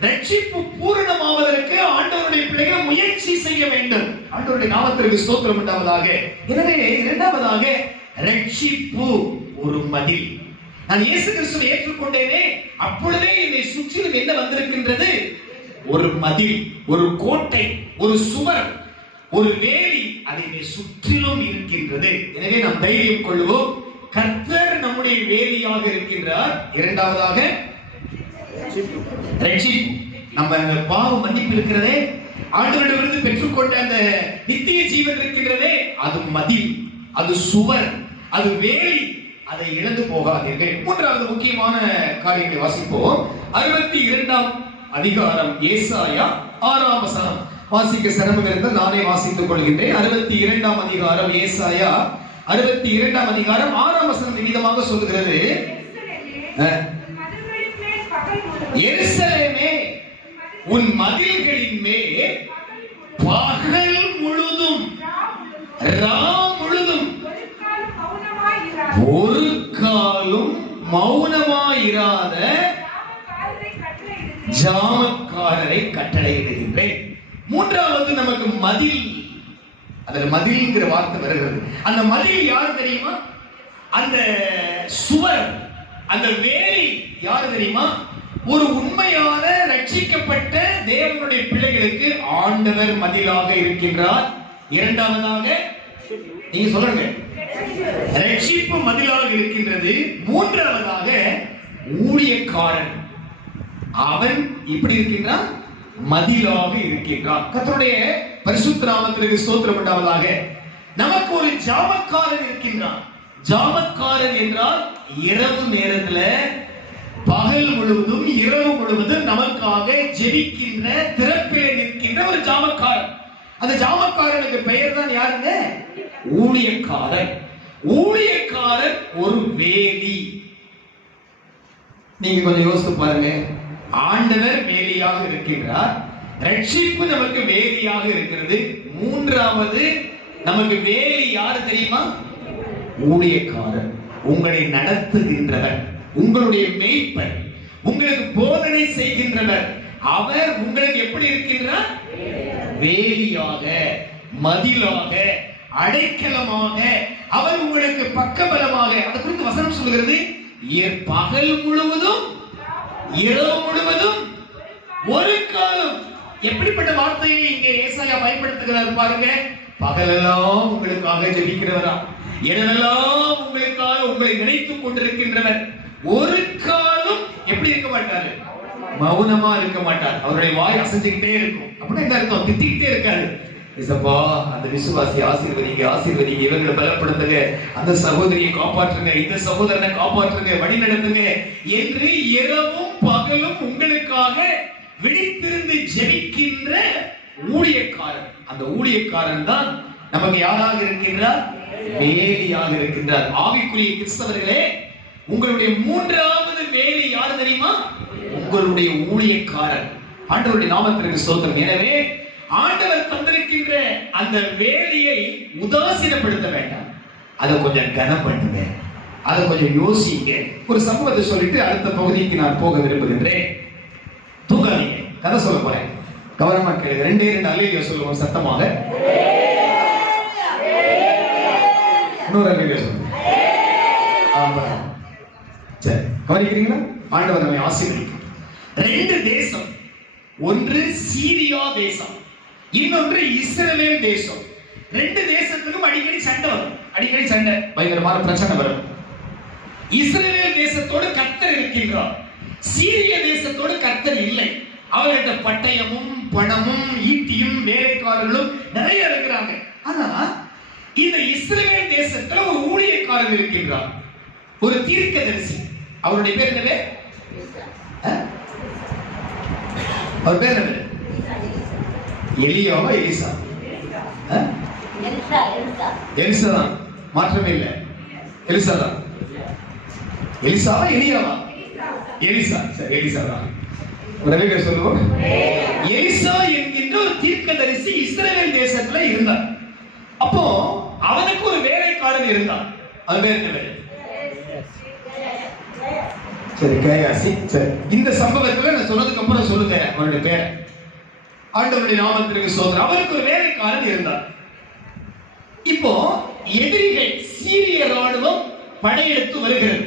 ரட்சிப்பு பூரணமாவதற்கு ஆண்டவருடைய பிள்ளைகள் முயற்சி செய்ய வேண்டும். ஆண்டவருடைய நாமத்திற்கு ஸ்தோத்திரம் உண்டாவதாக. எனவே இரண்டாவதாக ரட்சிப்பு ஒரு மதில். நான் இயேசு கிறிஸ்துவை ஏற்றுக்கொண்டேனே, அப்பொழுதே என்னை சுற்றிலும் என்ன வந்திருக்கின்றது? ஒரு மதில், ஒரு கோட்டை, ஒரு சுவர், ஒரு வேலி அதை என்னை சுற்றிலும் இருக்கின்றது. எனவே நாம் தைரியம் கொள்வோம், கர்த்தர் நம்முடைய வேலியாக இருக்கின்றார். இரண்டாவதாக ரட்சிப்பு. நம்ம அந்த பாவ மன்னிப்பு இருக்கிறதே, ஆண்டவரிடமிருந்து பெற்றுக்கொண்ட அந்த நித்திய ஜீவன் இருக்கின்றதே, அது மதில், அது சுவர், அது வேலி. அதை இழந்து போகாதீர்கள். மூன்றாவது முக்கியமான காரியங்களை வாசிப்போம். 62ஆம் அதிகாரம் ஏசாயா 6ஆம் வசனம். வாசிக்க சிரமம் இருந்தால் நானே வாசித்துக் கொள்கின்றேன். 62ஆம் அதிகாரம் ஏசாயா 62ஆம் அதிகாரம் 6ஆம் வசனம் விதமாக சொல்லுகிறது, எருசலேமே உன் மதில்களின் மேல் பகல் முழுதும் ரா முழுதும் ஒரு காலும் மௌனமாயிராத ஜாமக்காரரை கட்டளையிடுகின்றேன். மூன்றாவது நமக்கு மதில், அதுல மதில்ங்கிற வார்த்தை வருகிறது. அந்த மதில் யார் தெரியுமா? அந்த சுவர், அந்த வேலி யார் தெரியுமா? ஒரு உண்மையான ரட்சிக்கப்பட்ட தேவனுடைய பிள்ளைகளுக்கு ஆண்டவர் மதிலாக இருக்கின்றார். இரண்டாவதாக நீங்க சொல்லுங்க, ரட்சிப்பு மதிலாக இருக்கின்றது. மூன்றாவதாக ஊழியக்காரன், அவன் இப்படி இருக்கின்றான், மதிலாக இருக்கின்றான். கர்த்தருடைய பரிசுத்த நாமத்திற்கு ஸ்தோத்திரம் உண்டாவதாக. நமக்கு ஒரு ஜாமக்காரன் இருக்கின்றான். ஜாமக்காரன் என்றால் இரவு நேரத்துல பகல் முழுவதும் இரவு முழுவதும் நமக்காக ஜெபிக்கின்ற, திறப்பிலே நிற்கின்ற ஒரு ஜாமக்காரன். அந்த ஜாமக்காரனுக்கு பெயர் தான் யாருங்க? ஊழியக்காரன். ஊழியக்காரன் ஒரு வேலி. நீங்க கொஞ்சம் யோசித்து பாருங்க. ஆண்டவர் வேலியாக இருக்கின்றார், ரட்சிப்பு நமக்கு வேலியாக இருக்கிறது. மூன்றாவது நமக்கு வேலி யாரு தெரியுமா? ஊழியக்காரன், உங்களை நடத்துகின்றவர், உங்களுடைய மேய்ப்பர், உங்களுக்கு போதனை செய்கின்றவர். அவர் உங்களுக்கு எப்படி இருக்கின்றார்? வேலியாக, மதிலாக, அடைக்கலமாக, அவர் உங்களுக்கு பக்கபலமாக. அதை குறித்து வசனம் சொல்கிறது, பகல் முழுவதும் இரவு முழுவதும் ஒரு காலம். எப்படிப்பட்ட வார்த்தையை இங்கே ஏசாயா பயன்படுத்துகிறார் பாருங்க. பகலெல்லாம் உங்களுக்காக ஜெபிக்கிறவரா, இரவெல்லாம் உங்களுக்காக உங்களை நினைத்துக் கொண்டிருக்கின்றவர். ஒரு காலம் எப்படி இருக்க மாட்டாரு? மௌனமா இருக்க மாட்டார். அவருடைய வாய் அசைஞ்சுக்கிட்டே இருக்கும். அப்படின்னா என்ன அர்த்தம்? திட்டிக்கிட்டே இருக்காரு. இசப்பா, அந்த விசுவாசி ஆசீர்வதிங்க, ஆசீர்வதிங்க, இவங்களை பலப்படுத்துங்க, அந்த சகோதரியை காப்பாற்றுங்க, இந்த சகோதரனை காப்பாற்றுங்க, வழி நடத்துங்க என்று இரவும் பகலும் உங்களுக்காக விழித்திருந்து ஜெபிக்கின்ற ஊழியக்காரன். அந்த ஊழியக்காரன் தான் நமக்கு யாராக இருக்கின்றார்? வேலியாக இருக்கின்றார். ஆவிக்குரிய கிறிஸ்தவர்களே, உங்களுடைய மூன்றாவது வேலி யார் தெரியுமா? உங்களுடைய ஊழியக்காரன். ஆண்டவருடைய நாமத்திற்கு ஸ்தோத்திரம். எனவே ஆண்டவர் தந்திருக்கின்ற அந்த வேலையை உதாசீனப்படுத்த வேண்டாம். அதை கொஞ்சம் கனம் பண்ணுங்க, அதை கொஞ்சம் யோசிங்க. ஒரு சம்பவத்தை சொல்லிட்டு அடுத்த பகுதிக்கு நான் போக விரும்புகின்றேன். தூங்காதீங்க, கதை சொல்ல போறேன். கவனமா கேளுங்க. 2 அல்லேலூயா சொல்லுவோம் சத்தமாக. இன்னொரு அல்லேலூயா சொல்லுங்க. சரி, கவனிக்கிறீங்களா? ஆண்டவர் நம்மை ஆசீர்வதிக்கும். 2 தேசம், ஒன்று சீரியா தேசம், இன்னொன்று இஸ்ரவேல் தேசம். 2 தேசத்துக்கும் அடிக்கடி சண்டை வரும். அடிக்கடி சண்டை, பயங்கரமான பிரச்சனை வரும். இஸ்ரவேல் தேசத்தோடு கர்த்தர் இருக்கின்றார், சீரிய தேசத்தோடு கர்த்தர் இல்லை. அவர்கிட்ட பட்டயமும் பணமும் ஈட்டியும் வேலைக்காரர்களும் நிறைய இருக்கிறாங்க. ஆனா இந்த இஸ்ரவேல் தேசத்துல ஒரு ஊழியக்காரன் இருக்கின்றார், ஒரு தீர்க்கதரிசி. அவருடைய பேர் என்ன? அவர் பேர் என்ன? எலியாவா எலிசா? எலிசா தான், மாற்றமே இல்லை. எலிசா தான். எலிசாவா எலியாவா? எலிசா. சரி, எலிசா தான். உடனே சொல்லுவோம். எலிசா என்கின்ற ஒரு தீர்க்கதரிசி இஸ்ரவேல் தேசத்துல இருந்தார். அப்போ அவனுக்கு ஒரு வேலைக்காரன் இருந்தான். அது பேர் என்ன? சரி, கேயாசி. சரி, இந்த சம்பவத்துல நான் சொன்னதுக்கு அப்புறம் சொல்லுங்க அவருடைய பேர். ஆண்டவருடைய நாமத்திற்கு ஸ்தோத்திரம். அவருக்கு ஒரு வேலைக்காரன் இருந்தார். இப்போ எதிரிகள் சீரிய ராணுவம் படையெடுத்து வருகிறது.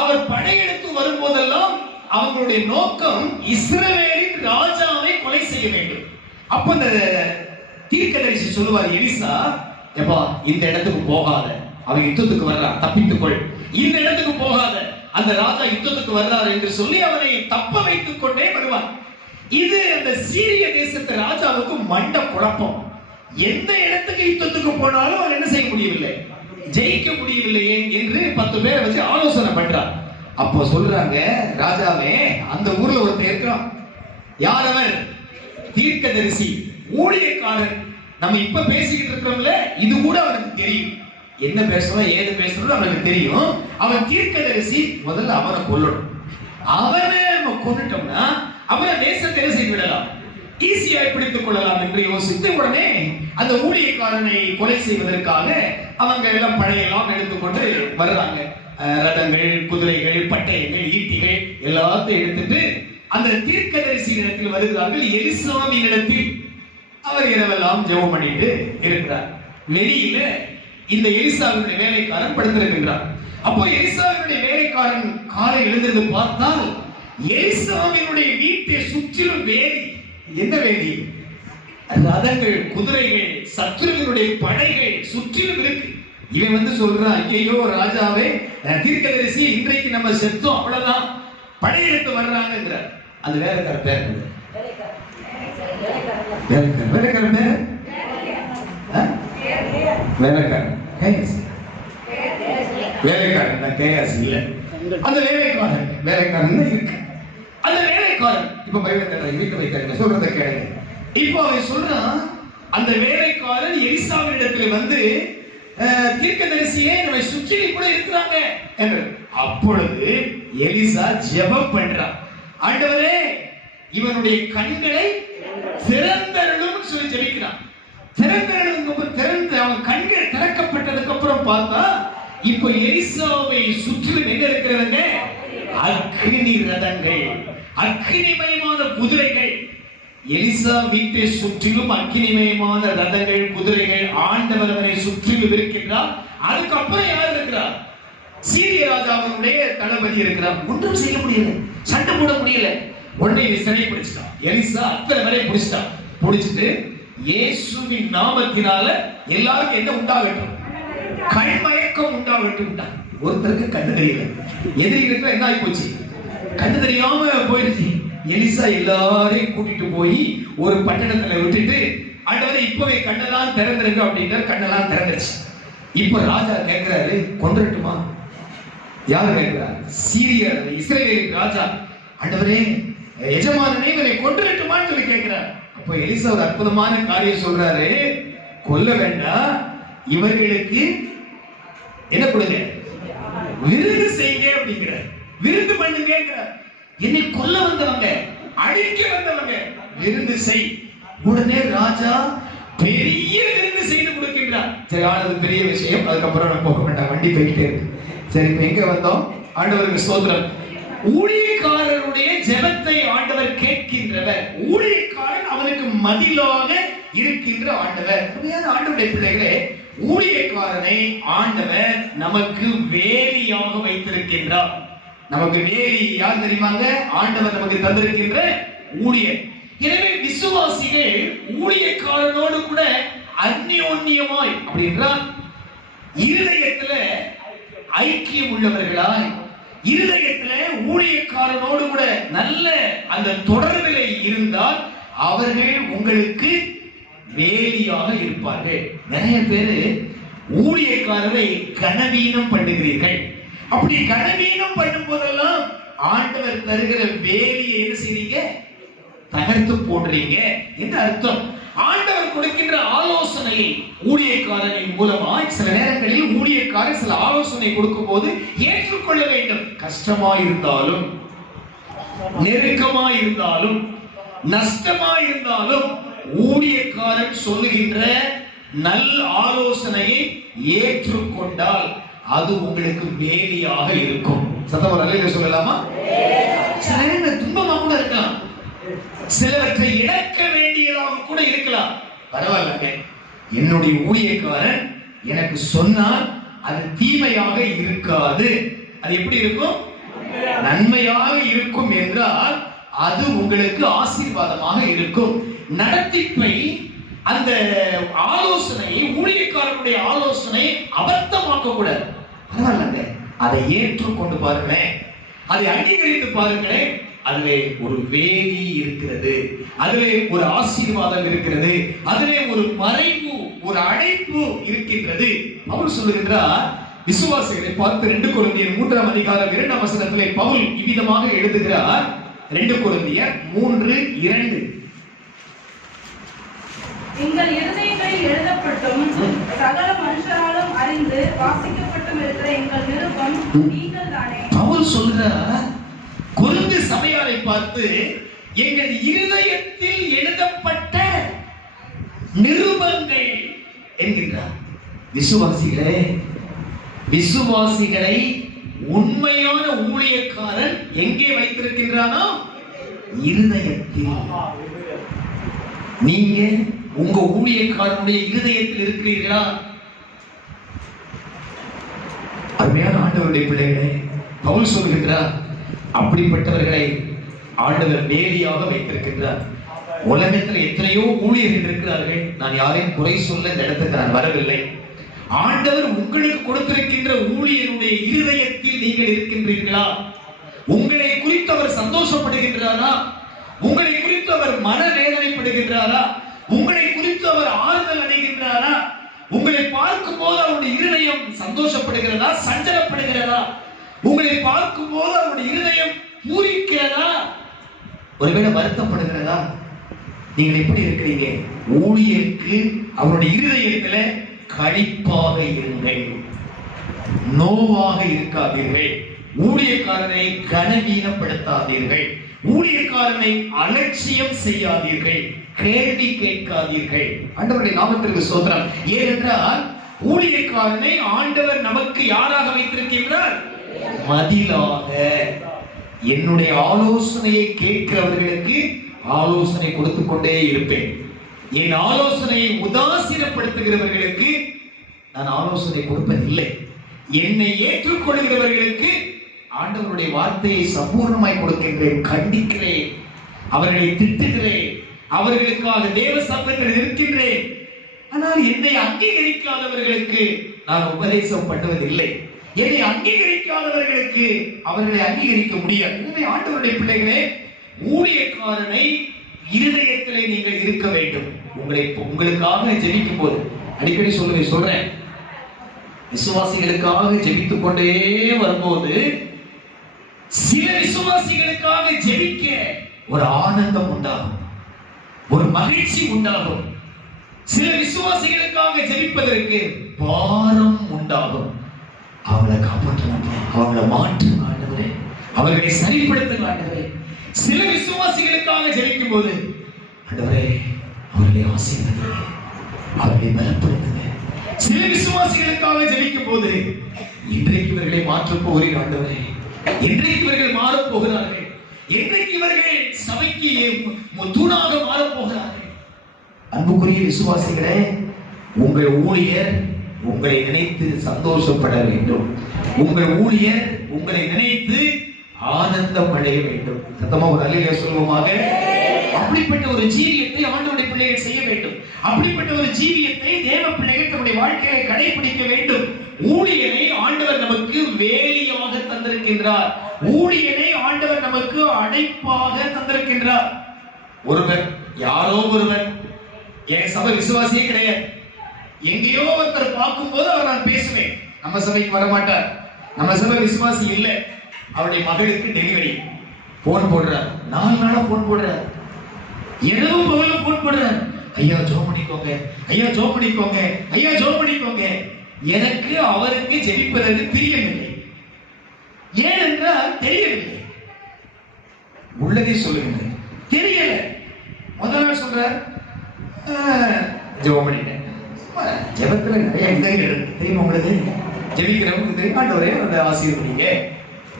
அவர் படையெடுத்து வரும்போதெல்லாம் அவங்களுடைய நோக்கம் இஸ்ரவேலின் ராஜாவை கொலை செய்ய வேண்டும். அப்ப அந்த தீர்க்கதரிசி சொல்லுவார், எலிசா, எப்பா இந்த இடத்துக்கு போகாத, அவன் யுத்தத்துக்கு வர்றான், தப்பித்துக்கொள். இந்த இடத்துக்கு போகாத, அந்த ராஜா யுத்தத்துக்கு வர்றார் என்று சொல்லி அவனை தப்ப வைத்துக் கொண்டே வருவார். இது அந்த சீரிய தேசத்து ராஜாவுக்கு மண்ட குழப்பம். எந்த இடத்துக்கு யுத்தத்துக்கு போனாலும் அவன் என்ன செய்ய முடியவில்லை, ஜெயிக்க முடியவில்லையே என்று 10 பேரை வச்சு ஆலோசனை பண்றார். அப்போ சொல்றாங்க, ராஜாவே, அந்த ஊர்ல ஒருத்தர் இருக்கிறான். யார் அவர்? தீர்க்கதரிசி, ஊழியக்காரன். நம்ம இப்ப பேசிக்கிட்டு இருக்கிறோம்ல, இது கூட அவனுக்கு தெரியும். என்ன பேசுறோம், ஏது பேசுறோம் அவனுக்கு தெரியும். அவன் தீர்க்கதரிசி. முதல்ல அவனை கொல்லணும். அவனை நம்ம கொண்டுட்டோம்னா அவனை தேசத்தை செய்து விடலாம், ஈஸியாய் பிடித்துக் கொள்ளலாம் என்று யோசித்து உடனே அந்த ஊழியக்காரனை கொலை செய்வதற்காக அவங்க எல்லாம் படையெல்லாம் எடுத்துக்கொண்டு வர்றாங்க. ரதங்கள், குதிரைகள், பட்டயங்கள், ஈட்டிகள் எல்லாத்தையும் எடுத்துட்டு அந்த தீர்க்கதரிசி இடத்தில் வருகிறார்கள். எலிசாவின் இடத்தில் அவர் இரவெல்லாம் ஜெபம் பண்ணிட்டு இருக்கிறார். வெளியில இந்த எலிசாவினுடைய வேலைக்காரன் படுத்திருக்கின்றார். அப்போ எலிசாவினுடைய வேலைக்காரன் காலை எழுந்திருந்து பார்த்தால் எலிசாவினுடைய வீட்டை சுற்றிலும் வேலி. என்ன வேலி? ரதங்கள், குதிரைகள், சத்துருவினுடைய படைகள் சுற்றிலும் இருக்கு. இவன் வந்து சொல்றான், ஐயோ ராஜாவே, தீர்க்கதரிசி, இன்றைக்கு நம்ம செத்தோம், அவ்வளவுதான், படையெடுத்து வர்றாங்க. அது வேலைக்கார பேர், வேலைக்காரன் பேர் வேலைக்காரன் வேலைக்காரன் கேஎஸ் இல்ல, அந்த வேலைக்காரன் இருக்கு. அந்த வேலைக்காரன் இப்ப வீட்டு வைக்க சொல்றத கேளுங்க. இப்போ அவன் சொல்றான், அந்த வேலைக்காரன் எலிசாவின் இடத்துல வந்து தீர்க்கதரிசியே நம்மை சுற்றி கூட இருக்கிறாங்க என்று. அப்பொழுது எலிசா ஜெபம் பண்றான், ஆண்டவரே இவனுடைய கண்களை திறந்தருளும் சொல்லி ஜெபிக்கிறான். திறந்து அவன் கண்கள் திறக்கப்பட்டதுக்கு அப்புறம் பார்த்தா இப்ப எலிசாவை சுற்றிலும் என்ன இருக்கிறாங்க? அக்னி ரதங்கள், அக்னிமயமான குதிரைகள். எலிசா வீட்டை சுற்றிலும் அக்னிமயமான ரதங்கள், குதிரைகள், ஆண்டவர் அவனை சுற்றிலும் இருக்கின்றார். அதுக்கப்புறம் யார் இருக்கிறார்? சீரிய ராஜாவினுடைய தளபதி இருக்கிறார். ஒன்றும் செய்ய முடியல, சண்டை போட முடியல. உடனே சிறை பிடிச்சிட்டான். எலிசா அத்தனை வரை பிடிச்சிட்டான். பிடிச்சிட்டு இயேசுவின் நாமத்தினால எல்லாருக்கும் என்ன உண்டாகட்டும், கண்மயக்கம் உண்டாகட்டும். ஒருத்தருக்கு கண்ணு தெரியல, எதிரிகளுக்கு என்ன ஆகி போச்சு, கண்ணு தெரியாம போயிடுச்சு. எலிசா எல்லாரையும் கூட்டிட்டு போய் ஒரு பட்டணத்துல விட்டுட்டு, ஆண்டவரே இப்பவே கண்ணெல்லாம் திறந்துருங்க அப்படிங்கிற. கண்ணெல்லாம் திறந்துருச்சு. இப்ப ராஜா கேட்கிறாரு, கொன்றட்டுமா? யாரு கேட்கிறார்? சீரியர் இஸ்ரவேலின் ராஜா. ஆண்டவரே, எஜமானனே, இவனை கொன்றட்டுமான்னு சொல்லி கேட்கிறார். அப்ப எலிசா ஒரு அற்புதமான காரியம் சொல்றாரு, கொல்ல வேண்டாம், இவர்களுக்கு என்ன கொடுங்க, விருது செய்யுங்க அப்படிங்கிறார். விருது பண்ணுங்க. என்னை கொல்ல வந்தவங்க, அழிக்க வந்தவங்க, விருந்து செய். உடனே ராஜா பெரிய விருந்து செய்து கொடுக்கின்றார். சரி, ஆனது பெரிய விஷயம், அதுக்கப்புறம் நான் போக வேண்டாம், வண்டி போயிட்டே இருக்கு. சரி, இப்ப எங்க வந்தோம்? ஆண்டவருக்கு ஸ்தோத்திரம். ஊழியக்காரருடைய ஜெபத்தை ஆண்டவர் கேட்கின்றவர். ஊழியக்காரன் அவனுக்கு மதிலாக இருக்கின்ற ஆண்டவர். ஆண்டவருடைய பிள்ளைகளே, ஊழியக்காரனை ஆண்டவர் நமக்கு வேலியாக வைத்திருக்கின்றார். நமக்கு வேலி யார் தெரியுமாங்க? ஆண்டவர் நமக்கு தந்திருக்கின்ற ஊழியர். எனவே விசுவாசிகள் ஊழியக்காரனோடு கூட அந்யோன்யமாய், அப்படின்றால் இருதயத்துல ஐக்கியம் உள்ளவர்களாய், இருதயத்துல ஊழியக்காரனோடு கூட நல்ல அந்த தொடர்பிலே இருந்தால் அவர்கள் உங்களுக்கு வேலியாக இருப்பார்கள். நிறைய பேரு ஊழியக்காரரை கனவீனம் பண்ணுகிறீர்கள். அப்படி கனவீனம் பண்ணும் போதெல்லாம் ஆண்டவர் தருகிற வேலியை என்ன செய்றீங்க? தகர்த்து போடுறீங்க என்று அர்த்தம். ஆண்டவர் கொடுக்கின்ற ஆலோசனையை ஊழியக்காரனின் மூலமாய் சில நேரங்களில் ஊழியக்காரர் சில ஆலோசனை கொடுக்கும் போது ஏற்றுக்கொள்ள வேண்டும். கஷ்டமாயிருந்தாலும், நெருக்கமாயிருந்தாலும், நஷ்டமாயிருந்தாலும் ஊழியக்காரன் சொல்லுகின்ற நல்ல ஆலோசனையை ஏற்றுக்கொண்டால் அது உங்களுக்கு வேலியாக இருக்கும். சத்தமா அல்லேலூயா சொல்லலாமா? சில நேரம் துன்பமா கூட இருக்கலாம், சிலவற்றை இழக்க வேண்டியதாக கூட இருக்கலாம். பரவாயில்லைங்க, என்னுடைய ஊழியக்காரன் எனக்கு சொன்னால் அது தீமையாக இருக்காது. அது எப்படி இருக்கும்? நன்மையாக இருக்கும் என்றால் அது உங்களுக்கு ஆசீர்வாதமாக இருக்கும். நடத்திப்பை, அந்த ஆலோசனை, ஊழியக்காரனுடைய ஆலோசனை அபத்தமாக்க கூடாது. பரவாயில்ல, அதை ஏற்றுக்கொண்டு பாருங்களேன், அதை அங்கீகரித்து பாருங்களேன். அதிலே ஒரு வேலி இருக்கிறது, அதிலே ஒரு ஆசீர்வாதம் இருக்கிறது, அதிலே ஒரு மறைவு, ஒரு அழைப்பு இருக்கின்றது. அவர் சொல்லுகின்றார், விசுவாசிகளை பார்த்து 2 கொரிந்தியர் 3ஆம் அதிகாரம் 2ஆம் வசனத்திலே பவுல் இவ்விதமாக எழுதுகிறார். 2 கொரிந்தியர் 3:2. எங்கள் இருதயங்களில் எழுதப்பட்டும் சகல மனுஷராலும் அறிந்து வாசிக்கப்பட்டும் இருக்கிற எங்கள் நிருபம் நீங்கள் தானே. பவுல் சொல்றார், கொரிந்து சபையாரை பார்த்து, எங்கள் இருதயத்தில் எழுதப்பட்ட நிருபங்கள் என்கின்றார். விசுவாசிகளை உண்மையான ஊழியக்காரன் எங்கே வைத்திருக்கின்றானோ? இருதயத்தில். நீங்க உங்க ஊழியக்காரனுடைய இருதயத்தில் இருக்கிறீர்களா? அருமையான ஆண்டவருடைய பிள்ளைகளே, பவுல் சொல்கின்றார், அப்படிப்பட்டவர்களை ஆண்டவர் வேலியாக வைத்திருக்கின்றார். உலகத்தில் எத்தனையோ ஊழியர்கள் இருக்கிறார்கள். நான் யாரையும் குறை சொல்ல இந்த இடத்துக்கு நான் வரவில்லை. ஆண்டவர் உங்களுக்கு கொடுத்திருக்கின்ற ஊழியனுடைய இருதயத்தில் நீங்கள் இருக்கின்றீர்களா? உங்களை குறித்து அவர் சந்தோஷப்படுகின்றாரா? உங்களை குறித்து அவர் மனவேதனைப்படுகின்றாரா? உங்களை குறித்து அவர் ஆறுதல் அடைகின்றாரா? உங்களை பார்க்கும் போது அவருடைய இருதயம் சந்தோஷப்படுகிறதா, சஞ்சலப்படுகிறதா? உங்களை பார்க்கும் போது அவருடைய இருதயம் பூரிக்கிறதா, ஒருவேளை வருத்தப்படுகிறதா? நீங்கள் எப்படி இருக்கிறீங்க? ஊழியருக்கு அவருடைய இருதயத்துல களிப்பாக இருங்கள், நோவாக இருக்காதீர்கள். ஊழியக்காரனை கனவீனப்படுத்தாதீர்கள். ஊழியக்காரனை அலட்சியம் செய்யாதீர்கள். கேள்வி கேட்காதீர்கள். ஆண்டவருடைய நாமத்திற்கு ஸ்தோத்திரம். ஏனென்றால் ஊழியக்காரனை ஆண்டவர் நமக்கு யாராக வைத்திருக்கின்றார்? மதிலாக. என்னுடைய ஆலோசனையை கேட்கிறவர்களுக்கு ஆலோசனை கொடுத்து கொண்டே இருப்பேன். என் ஆலோசனையை உதாசீனப்படுத்துகிறவர்களுக்கு நான் ஆலோசனை கொடுப்பதில்லை. என்னை ஏற்றுக்கொள்கிறவர்களுக்கு ஆண்டவருடைய வார்த்தையை சம்பூர்ணமாய் கொடுக்கின்றேன், கண்டிக்கிறேன், அவர்களை திட்டுகிறேன், அவர்களுக்காக தேவ சமூகத்தில் இருக்கின்றேன். ஆனால் என்னை அங்கீகரிக்காதவர்களுக்கு நான் உபதேசம் பண்ணுவதில்லை. என்னை அங்கீகரிக்காதவர்களுக்கு அவர்களை அங்கீகரிக்க முடியாது. எனவே ஆண்டவருடைய பிள்ளைகளே, ஊழியக்காரனை இருதயத்திலே நீங்கள் இருக்க வேண்டும். உங்களுக்காக ஜெபிக்கும் போது அடிக்கடி சொல்றேன், விசுவாசிகளுக்காக ஜெபித்துக் கொண்டே வரும்போது சில விசுவாசிகளுக்காக ஜெபிக்க ஒரு ஆனந்தம் உண்டாகும், ஒரு மகிழ்ச்சி உண்டாகும். சில விசுவாசிகளுக்காக ஜெபிப்பதற்கு பாரம் உண்டாகும். அவங்களை காப்பாற்றணும், அவங்களை மாற்றும் ஆண்டவரே, அவர்களை சரிப்படுத்த ஆண்டவரே. சில விசுவாசிகளுக்காக ஜெபிக்கும் போது ஆண்டவரே அவர்களை ஆசீர்வதிங்க, அவர்களை பலப்படுத்துங்க. சில விசுவாசிகளுக்காக ஜெபிக்கும் போது இன்றைக்கு இவர்களை மாற்றப் போகிறீர்கள் ஆண்டவரே, இன்றைக்கு இவர்கள் மாறப் போகிறார்கள், இன்றைக்கு இவர்கள் சபைக்கு தூணாக மாறப் போகிறார்கள். அன்புக்குரிய விசுவாசிகளே, உங்கள் ஊழியர் உங்களை நினைத்து சந்தோஷப்பட வேண்டும். உங்கள் ஊழியர் உங்களை நினைத்து ஆனந்தம் அடைய வேண்டும். சத்தமா ஒரு அல்லேலூயா சொல்வோமாக. அப்படிப்பட்ட ஒரு ஜீவியத்தை ஆண்டவருடைய பிள்ளைகள் செய்ய வேண்டும். அப்படிப்பட்ட ஒரு ஜீவியத்தை தேவ பிள்ளைகள் தன்னுடைய வாழ்க்கையை கடைபிடிக்க வேண்டும். ஊழியனை ஆண்டவர் நமக்கு வேலியாக தந்திருக்கின்றார். ஊழியனை ஆண்டவர் நமக்கு அடைப்பாக தந்திருக்கின்றார். ஒருவர், யாரோ ஒருவர், என் சபை விசுவாசியே கிடையாது, எங்கேயோ ஒருத்தர் பார்க்கும் போது அவர் நான் பேசுவேன், நம்ம சபைக்கு வர மாட்டார், நம்ம சபை விசுவாசி இல்லை. அவருடைய மகளுக்கு டெலிவரி, போன் போடுறார், 4 நாளா போன் போடுறார், இரவு பகல போன் போடுறார், ஐயா ஜெபம் பண்ணிக்கோங்க, ஐயா ஜெபம் பண்ணிக்கோங்க, ஐயா ஜெபம் பண்ணிக்கோங்க. எனக்கு அவருக்கு ஜெபிப்பதற்கு தெரியவில்லை. ஏனென்றால் தெரியவில்லை. உள்ளதை சொல்லுங்க, தெரியல. முதல் நாள் சொல்றார், ஜெபம் பண்ணிட்டேன். ஜெபத்துல நிறைய இதங்கள் இருக்கு தெரியுமா உங்களுக்கு? ஜெபிக்கிறவங்க தெரியுமா? ஆண்டவரே அந்த ஆசீர்வதிங்க.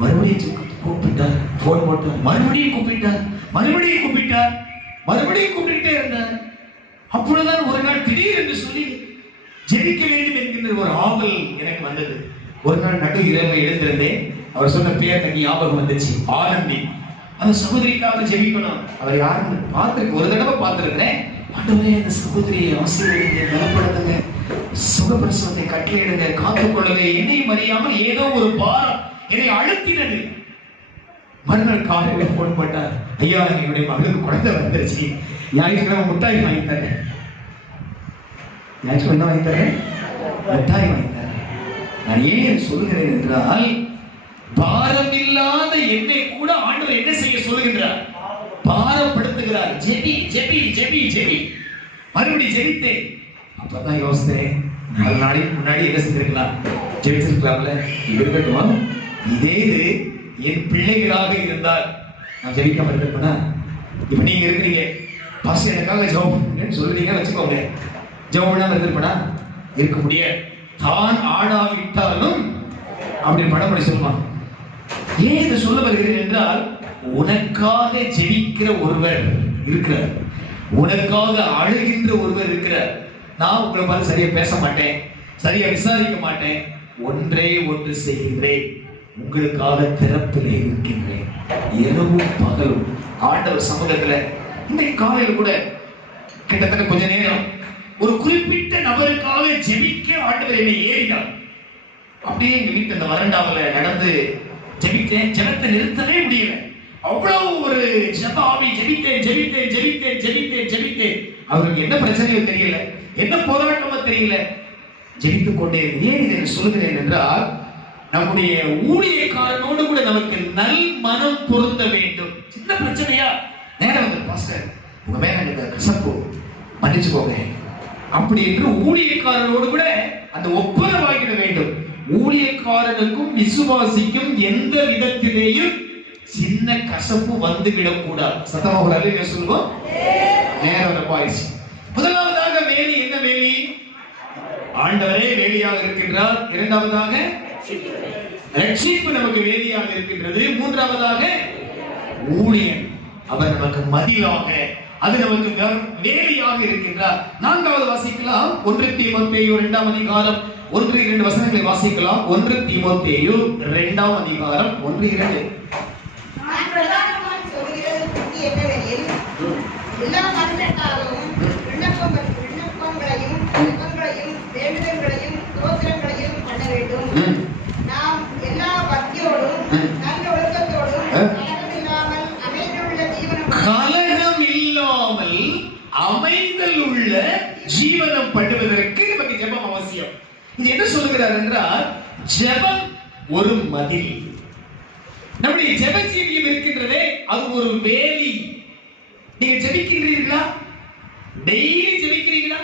மறுபடியும் கூப்பிட்டார், போன் போட்டார், மறுபடியும் கூப்பிட்டார், மறுபடியும் கூப்பிட்டார், மறுபடியும் கூப்பிட்டே இருந்தார். அப்பொழுதுதான் ஒரு நாள் திடீர் என்று சொல்லி ஜெபிக்க வேண்டும் என்கின்ற ஒரு ஆவல் எனக்கு வந்தது. ஒரு நாள் நடு இரவு எழுந்திருந்தேன். அவர் சொன்ன பேர் எனக்கு ஞாபகம் வந்துச்சு, ஆனந்தி. அந்த சகோதரிக்காக ஜெபிக்கணும். அவர் யாருன்னு பார்த்திருக்க, ஒரு தடவை பார்த்திருக்கிறேன். ஆண்டவரே, அந்த சகோதரியை ஆசீர்வதிங்க, பலப்படுத்துங்க, சுகப்பிரசவத்தை கட்டளையிடுங்க, காத்துக்கொள்ளுங்க. என்னையும் அறியாமல் ஏதோ ஒரு பாரம் என்னை அழுத்தினது. மறுநாள் காலையில போன் பண்ணார், ஐயா என்னுடைய மகளுக்கு குழந்தை வந்துருச்சு, ஞாயிற்றுக்கிழமை முட்டாய் வாங்கி தரேன். ஞாயிற்றுக்கிழமை என்ன வாங்கி தரேன்? முட்டாய் வாங்கி தரேன். நான் ஏன் சொல்லுகிறேன் என்றால், பாரம் இல்லாத என்னை கூட ஆண்டவர் என்ன செய்ய சொல்லுகின்றார்? பாரப்படுத்துகிறார். ஜெபி ஜெபி ஜெபி ஜெபி. மறுபடி ஜெபித்தேன். அப்பதான் யோசித்தேன், 4 நாளைக்கு முன்னாடி என்ன செஞ்சிருக்கலாம்? ஜெபிச்சிருக்கலாம்ல. இருக்கட்டும், இதே இது என் பிள்ளைகளாக இருந்தால் நான் ஜெபிக்காம இருப்பேனா? இப்ப நீங்க இருக்கிறீங்க, பாஸ்டர் எனக்காக ஜெபம் பண்ணுங்கன்னு சொல்றீங்க வச்சுக்கோங்க. ஜெபம் பண்ணாம இருந்திருப்பேனா? இருக்க முடியாது. தான் ஆடாவிட்டாலும் அப்படி படமொழி சொல்லுவாங்க. ஏன் இதை சொல்ல வருகிறேன் என்றால், உனக்காக ஜெபிக்கிற ஒருவர் இருக்கிறார், உனக்காக அழுகின்ற ஒருவர் இருக்கிறார். நான் உங்களை பார்த்து சரியா பேச மாட்டேன், சரியா விசாரிக்க மாட்டேன், ஒன்றே ஒன்று செய்கின்றேன், உங்களுக்காக திறப்பிலே இருக்கின்றேன். இரவும் பகலும் ஆண்டவர் சமூகத்துல. இன்றைக்கு காலையில கூட கிட்டத்தட்ட கொஞ்ச நேரம் ஒரு குறிப்பிட்ட நபருக்காக ஜெபிக்க ஆண்டவர் என்னை ஏறினார். அப்படியே எங்க வீட்டு அந்த வரண்டாவில நடந்து ஜெபித்தேன். ஜெபத்தை நிறுத்தவே முடியல. அவ்வளவு ஒரு ஜெப ஆவி. ஜெபித்தேன் ஜெபித்தேன் ஜெபித்தேன் ஜெபித்தேன் ஜெபித்தேன். அவருக்கு என்ன பிரச்சனையோ தெரியல, என்ன போராட்டமோ தெரியல, ஜெபித்துக் கொண்டே. ஏன் இதை சொல்லுகிறேன் என்றால், நம்முடைய ஊழியக்காரனோடு கூட நமக்கு நல் மனம் பொருந்த வேண்டும். சின்ன பிரச்சனையா நேரம் வந்து, பாஸ்டர் உங்க மேல எனக்கு கசப்பு, மன்னிச்சுக்கோங்க அப்படி என்று ஊழியக்காரனோடு கூட அந்த ஒப்பந்தமாகிட வேண்டும். ஊழியக்காரனுக்கும் விசுவாசிக்கும் எந்த விதத்திலேயும் சின்ன கசப்பு வந்துவிடக் கூடாது. சத்தமா ஒரு அல்லேலூயா சொல்லுவோம். நேரம் பாய்ஸ். முதலாவதாக வேலி. என்ன வேலி? ஆண்டவரே வேலியாக இருக்கின்றார். இரண்டாவதாக ரட்சிப்பு நமக்கு வேலியாக இருக்கின்றது. மூன்றாவதாக ஊழியன், அவர் நமக்கு மதிலாக, அது நமக்கு வேலியாக இருக்கின்றார். நான்காவது வாசிக்கலாம். 1 தீமோத்தேயு 2ஆம் அதிகாரம் 1-2 வசனங்களை வாசிக்கலாம். 1 தீமோத்தேயு 2ஆம் அதிகாரம் 1-2. நான் பிரதானமாய் சொல்கிறது என்னவெனில், எல்லா மனுஷத்தாலும் விண்ணப்பங்களையும் ஜெபங்களையும் வேண்டுதல்களையும் ஸ்தோத்திரங்களையும் பண்ண வேண்டும். நாம் எல்லா பக்தியோடும் நல்ல ஒழுக்கத்தோடும் கலகமில்லாமல் அமைதியுள்ள ஜீவனம் பண்ணுவதற்கு நமக்கு ஜெபம் அவசியம். இது என்ன சொல்லுகிறார் என்றால், ஜெபம் ஒரு மதில். நம்முடைய ஜெப ஜீவியம் இருக்கின்றதே, அது ஒரு வேலி. நீங்க ஜெபிக்கிறீர்களா? டெய்லி ஜெபிக்கிறீங்களா?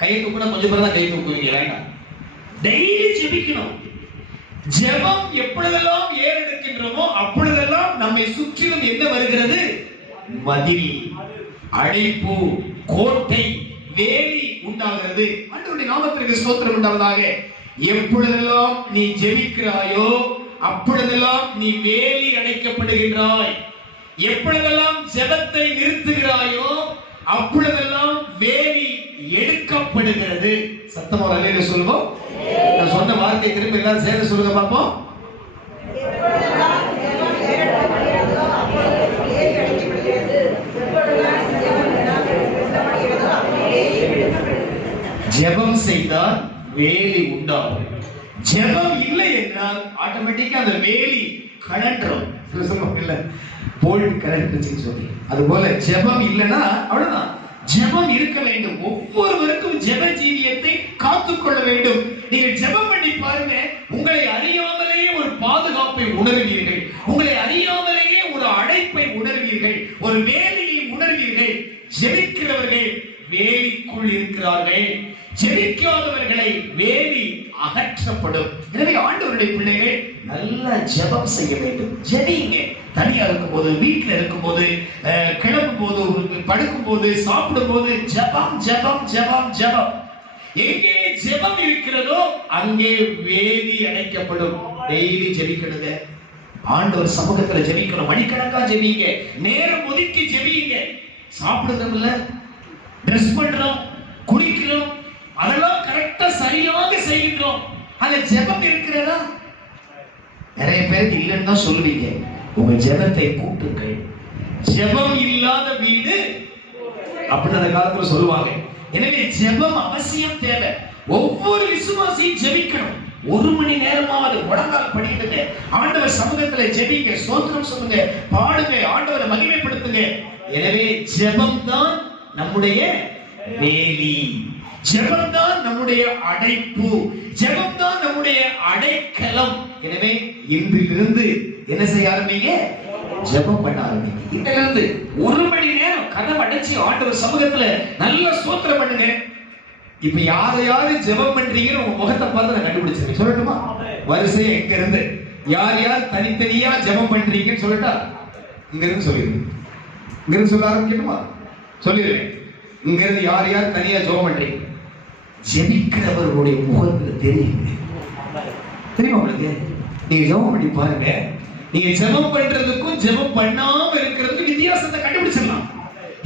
கையை தூக்குனா கொஞ்சம் பேர் தான் கை தூக்குவீங்க, வேண்டாம். டெய்லி ஜெபிக்கணும். ஜெபம் எப்பொழுதெல்லாம் ஏறெடுக்கின்றோமோ அப்பொழுதெல்லாம் நம்மை சுற்றிலும் என்ன வருகிறது? மதில், அடைப்பு, கோட்டை, வேலி உண்டாகிறது. ஆண்டவருடைய நாமத்திற்கு ஸ்தோத்திரம் உண்டாவதாக. எப்பொழுதெல்லாம் நீ ஜெபிக்கிறாயோ அப்பொழுதெல்லாம் நீ வேலி அடைக்கப்படுகின்றாய். எப்பொழுதெல்லாம் ஜெபத்தை நிறுத்துகிறாயோ அப்பொழுதெல்லாம் வேலி எடுக்கப்படுகிறது. சத்தமா அல்லேலூயா சொல்லுவோம். நான் சொன்ன வார்த்தை திரும்ப எல்லாரும் சேர்ந்து சொல்லுங்க பாப்போம். ஜெபம் செய்தால் வேலி உண்டாகும். ஜெபம் இல்லை என்றால் ஆட்டோமேட்டிக்கா அந்த வேலி கழன்றும். இல்ல போல்ட் கழன்றுச்சுன்னு சொல்லி, அதுபோல ஜெபம் இல்லைன்னா அவ்வளவுதான். ஜெபம் இருக்க வேண்டும். ஒவ்வொருவருக்கும் ஜெப ஜீவியத்தை காத்துக்கொள்ள வேண்டும். நீங்கள் ஜெபம் பண்ணி பாருங்க, உங்களை அறியாமலேயே ஒரு பாதுகாப்பை உணர்வீர்கள், உங்களை அறியாமலேயே ஒரு அழைப்பை உணர்வீர்கள், ஒரு வேலியை உணர்வீர்கள். ஜெபிக்கிறவர்கள் வேலிக்குள் இருக்கிறார்கள், ஜெபிக்காதவர்களை வேலி அகற்றப்படும். எனவே ஆண்டவருடைய பிள்ளைகள் நல்ல ஜெபம் செய்ய வேண்டும். ஜெபிங்க. தனியா இருக்கும் போது, வீட்டுல இருக்கும் போது, கிளம்பும் போது, படுக்கும் போது, சாப்பிடும் போது ஜெபம் ஜெபம் ஜெபம் ஜெபம். எங்கே ஜெபம் இருக்கிறதோ அங்கே வேலி அடைக்கப்படும். டெய்லி ஜெபிக்கணுங்க. ஆண்டவர் சமூகத்துல ஜெபிக்கணும். மணிக்கணக்கா ஜெபிங்க. நேரம் ஒதுக்கி ஜெபிங்க. சாப்பிடுறதுல, ட்ரெஸ் பண்றோம், குளிக்கிறோம், அதெல்லாம் கரெக்ட் சரியாக செய்கின்றோம். அந்த ஜெபம் இருக்கிறதா? நிறைய பேருக்கு இல்லைன்னு தான் சொல்லுவீங்க. உங்க ஜெபத்தை கூட்டுங்கள். ஜெபம் இல்லாத வீடு அப்படின்னு அந்த காலத்துல சொல்லுவாங்க. எனவே ஜெபம் அவசியம் தேவை. ஒவ்வொரு விசுவாசியும் ஜெபிக்கணும். 1 மணி நேரமாவது முழங்கால் படிக்கிட்டு ஆண்டவர் சமூகத்துல ஜெபிங்க, ஸ்தோத்திரம் சொல்லுங்க, பாடுங்க, ஆண்டவரை மகிமைப்படுத்துங்க. எனவே ஜெபம் தான் நம்முடைய வேலி, ஜெபம் தான் நம்முடைய அடைப்பு, ஜெபம் தான் நம்முடைய அடைக்கலம். எனவே இன்றிலிருந்து என்ன செய்ய ஆரம்பிங்க? ஜெபம் பண்ண ஆரம்பிங்க. இதிலிருந்து 1 மணி நேரம் கதவை அடைச்சு ஆண்டவர் சமூகத்துல நல்ல ஸ்தோத்திரம் பண்ணுங்க. இப்ப யாரு ஜெபம் பண்றீங்கன்னு உங்க முகத்தை பார்த்து நான் கண்டுபிடிச்சிருக்கேன். சொல்லட்டுமா? வரிசையா எங்க இருந்து யார் தனித்தனியா ஜெபம் பண்றீங்கன்னு சொல்லட்டா? இங்க இருந்து சொல்லிடுங்க. இங்க இருந்து சொல்ல ஆரம்பிக்கணுமா? சொல்லிடுறேன். இங்க இருந்து யார் தனியா ஜெபம் பண்றீங்க? ஜெபிக்கிறவர்களுடைய முகத்துல தெரியுங்க. தெரியுமா உங்களுக்கு? நீங்க ஜெபம் பண்ணி பாருங்க. நீங்க ஜெபம் பண்றதுக்கும் ஜெபம் பண்ணாம இருக்கிறதுக்கும் வித்தியாசத்தை கண்டுபிடிச்சிடலாம்.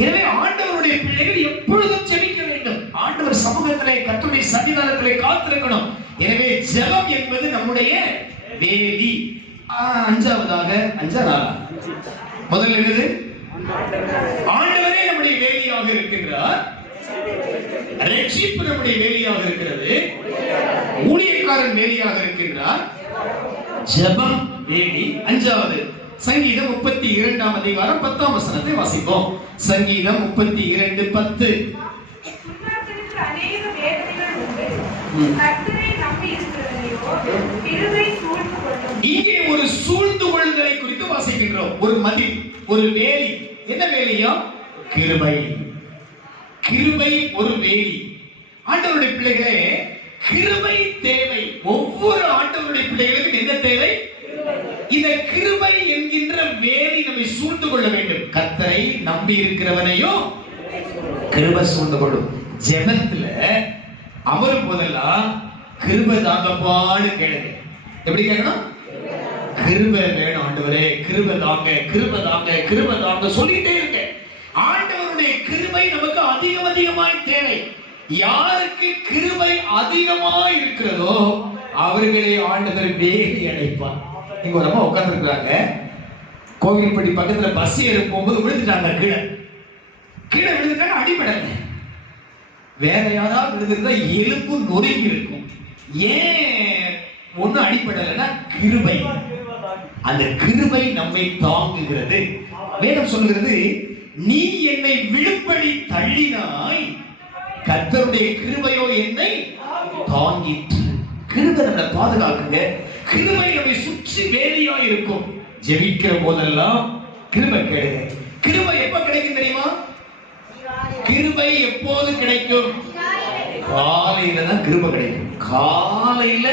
எனவே ஆண்டவருடைய பிள்ளைகள் எப்பொழுதும் ஜெபிக்க வேண்டும். ஆண்டவர் சமூகத்திலே கர்த்தருடைய சன்னிதானத்திலே காத்திருக்கணும். எனவே ஜெபம் என்பது நம்முடைய வேலி. அஞ்சாவதாக முதல்ல என்னது? ஆண்டவரே நம்முடைய வேலியாக இருக்கின்றார். ரட்சிப்பு நம்முடைய வேலியாக இருக்கிறது. ஊழியக்காரன் வேலியாக இருக்கின்றார். ஜெபம் வேலி. அஞ்சாவது சங்கீதம் 32 அதிகாரம் 10 வசனத்தை வாசிப்போம். சங்கீதம் 32:10. அநேக வேதனைகள் உண்டு. கர்த்தரை நம்பி இருக்கிறவரையோ கிருபை சூழ்ந்து கொள்ளும். இங்கே ஒரு சூழ்ந்து கொள்ளுதலை குறித்து வாசிக்கின்றோம். ஒரு மதில், ஒரு வேலி. என்ன வேலியா? கிருபை. கிருபை ஒரு வேலி. ஆண்டவருடைய பிள்ளைகளே, கிருபை தேவை. ஒவ்வொரு ஆண்டவருடைய பிள்ளைகளுக்கும் என்ன தேவை? இந்த கிருபை என்கின்ற வேலி நம்மை சூழ்ந்து கொள்ள வேண்டும். கர்த்தரை நம்பி இருக்கிறவனையோ கிருபை சூழ்ந்து கொள்ளும். ஜெபத்துல அமரும் போதெல்லாம் கிருபை தாங்கப்பான்னு கேளுங்க. எப்படி கேட்கணும்? கிருபை வேணும் ஆண்டவரே, கிருபை தாங்க, கிருபை தாங்க, கிருபை தாங்க சொல்லிட்டே இருக்க. ஆண்டவருடைய கிருபை நமக்கு அதிகமாய் தேவை. யாருக்கு கிருபை அதிகமாய் இருக்கிறதோ அவர்களை ஆண்டவர் வேலி அடைப்பார். இங்க ஒரு அம்மா உட்கார்ந்து இருக்காங்க. கோவில்பட்டி பக்கத்துல பஸ் ஏறி போகும்போது விழுந்துட்டாங்க. கீழே விழுந்துட்டாங்க. அடிபடல. வேற யாராவது விழுந்திருந்தா எலும்பு நொறுங்கி இருக்கும். ஏன் ஒண்ணு அடிபடலைன்னா கிருபை. அந்த கிருபை நம்மை தாங்குகிறது. வேதம் சொல்லுகிறது, நீ என்னை விழும்படி தள்ளினாய், கர்த்தருடைய கிருபையோ என்னை தாங்கிற்று. கிருபை நம்மை பாதுகாக்குங்க. கிருபை நம்மை சுற்றி வேலியா இருக்கும். ஜெபிக்கிற போதெல்லாம் கிருபை கேளுங்க. கிருபை எப்ப கிடைக்கும் தெரியுமா? கிருபை எப்போது கிடைக்கும்? காலையில தான் கிருபை கிடைக்கும். காலையில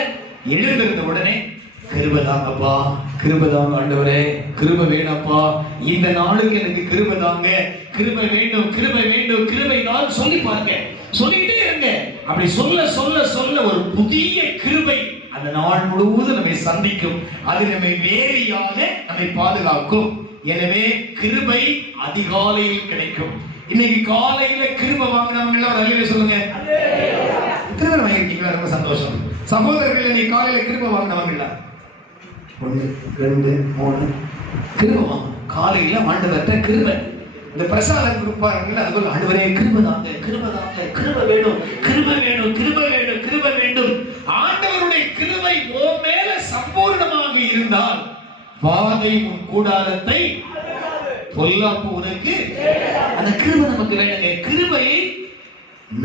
எழுந்திருந்த உடனே கிருபை தாங்கப்பா, கிருபை தாங்க ஆண்டவரே, கிருபை வேணப்பா, இந்த நாளுக்கு எனக்கு கிருபை தாங்க, கிருபை வேண்டும், கிருபை வேண்டும், கிருபை தான் சொல்லி பாருங்க. சொல்லிட்டே இருங்க. அப்படி சொல்ல சொல்ல சொல்ல ஒரு புதிய கிருபை அந்த நாள் முழுவதும் நம்மை சந்திக்கும். அது நம்மை வேலியாக நம்மை பாதுகாக்கும். எனவே கிருபை அதிகாலையில் கிடைக்கும். இன்னைக்கு காலையில கிருபை வாங்கினவங்க எல்லாம் அல்லேலூயா சொல்லுங்க. கிருபை வாங்கிருக்கீங்களா? ரொம்ப சந்தோஷம். சகோதரர்கள், இன்னைக்கு காலையில கிருபை வாங்கினவங்க 1 2 3 கிருபை வாங்க. காலையில ஆண்டவர்ட்ட கிருபை. இந்த பிரசாதம் கொடுப்பாங்க. அதுபோல ஆண்டவரே கிருபை தாங்க, கிருபை தாங்க, கிருபை வேணும், கிருபை வேணும், கிருபை வேணும், கிருபை வேண்டும். ஆண்டவருடைய கிருபை ஓ மேல சம்பூர்ணமாக இருந்தால் வாதை உன் கூடாரத்தை பொல்லாப்பு உனக்கு. அந்த கிருபை நமக்கு வேணுங்க. கிருபையை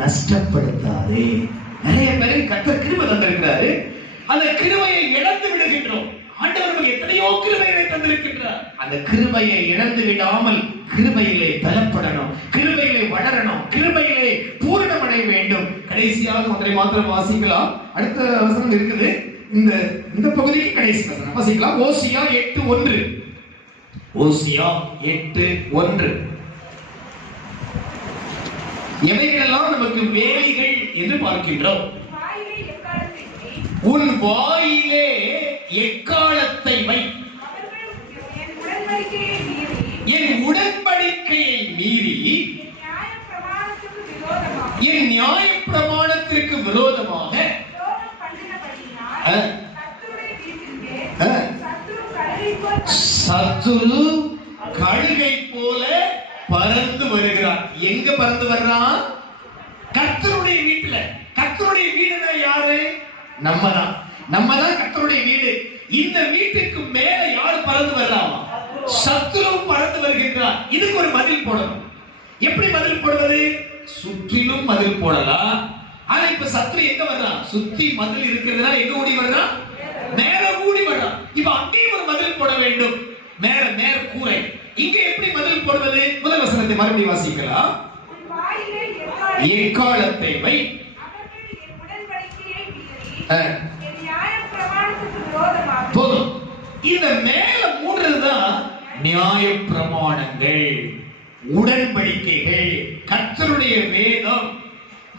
நஷ்டப்படுத்தாதே. நிறைய பேரை கர்த்தர் கிருபை தந்திருக்கிறாரு. அந்த கிருபையை இழந்து விடுகின்றோம். ஆண்டவர்கள் எத்தனையோ கிருபைகளை தந்திருக்கின்றார். அந்த கிருபையை இழந்து விடாமல் கிருபையிலே பலப்படணும், கிருபையிலே வளரணும், கிருபையிலே பூரணமடைய வேண்டும். கடைசியாக ஒன்றை மாத்திரம் வாசிக்கலாம். அடுத்த வசனம் இருக்குது. இந்த பகுதிக்கு கடைசி வசனம் வாசிக்கலாம். ஓசியா 8:1. ஓசியா 8:1. எவைகளெல்லாம் நமக்கு வேலிகள் என்று பார்க்கின்றோம். உன் வாயிலே எக்காலத்தை வை. என் உடன்படிக்கையை மீறி என் நியாய பிரமாணத்திற்கு விரோதமாக கர்த்தருடைய வீட்டிலே சத்துரு கழுகை போல பறந்து வருகிறார். எங்க பறந்து வர்றான்? கர்த்தருடைய வீட்டுல. கர்த்தருடைய வீடுனா யாரு? நம்மதான். நம்மதான் கர்த்தருடைய வீடு. இந்த வீட்டுக்கு மேல யார் பறந்து வர்றாமா? சத்துரு பறந்து வருகின்றார். இதுக்கு ஒரு பதில் போடணும். எப்படி பதில் போடுவது? சுற்றிலும் பதில் போடலாம். ஆனா இப்ப சத்துரு எங்க வர்றான்? சுத்தி மதில் இருக்கிறதுனால எங்க ஓடி வர்றான்? மேல கூடி வர்றான். இப்ப அங்கேயும் ஒரு பதில் போட வேண்டும். மேல மேல கூரை. இங்க எப்படி பதில் போடுவது? முதல் வசனத்தை மறுபடியும் வாசிக்கலாம். எக்காலத்தை வை. போதும். இந்த மேல மூடுறதுதான் நியாய பிரமாணங்கள், உடன்படிக்கைகள், கர்த்தருடைய வேதம்.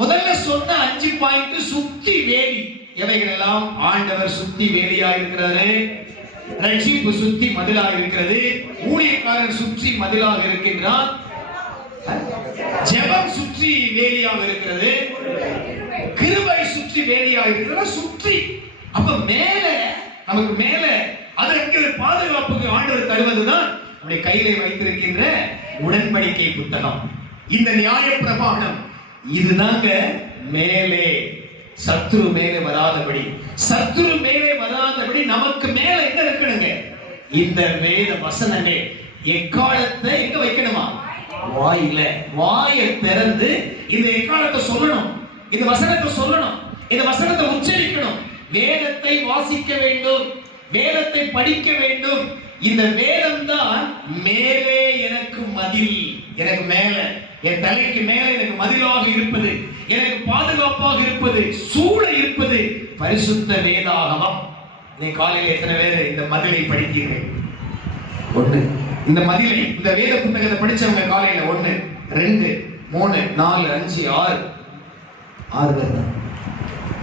முதல்ல சொன்ன 5 பாயிண்ட் சுத்தி வேலி. எவைகள் எல்லாம்? ஆண்டவர் சுத்தி வேலியா இருக்கிறாரு, ரட்சிப்பு சுத்தி மதிலாக இருக்கிறது, ஊழியக்காரர் சுற்றி மதிலாக இருக்கின்றார், ஜெபம் சுற்றி வேலியாக இருக்கிறது, கிருபை சுற்றி வேலியாக இருக்கிறது. சுற்றி அப்ப மேல நமக்கு மேல அதற்கு பாதுகாப்புக்கு ஆண்டவர் தருவதுதான் நம்முடைய கையிலே வைத்திருக்கின்ற உடன்படிக்கை புத்தகம், இந்த நியாய பிரமாணம். இதுதாங்க மேலே. சத்துரு மேலே வராதபடி, சத்துரு மேலே வராதபடி நமக்கு மேல எங்க இருக்கணுங்க? இந்த வேத வசனங்கள். எக்காலத்தை எங்க வைக்கணுமா? வாயில. வாயை திறந்து இந்த எக்காலத்தை சொல்லணும், இந்த வசனத்தை சொல்லணும், இந்த வசனத்தை உச்சரிக்கணும். வேதத்தை வாசிக்க வேண்டும், வேதத்தை படிக்க வேண்டும். இந்த வேதம் தான் மேலே எனக்கு மதில். எனக்கு மேல, என் தலைக்கு மேல எனக்கு மதிலாக இருப்பது, எனக்கு பாதுகாப்பாக இருப்பது, சூழ இருப்பது பரிசுத்த வேதாகமம். இன்னைக்கு காலையில் எத்தனை பேர் இந்த மதிலை படித்தீர்கள்? ஒண்ணு. இந்த மதிலை, இந்த வேத புத்தகத்தை படிச்சவங்க காலையில 1 2 3 4 5 6 பேர் தான்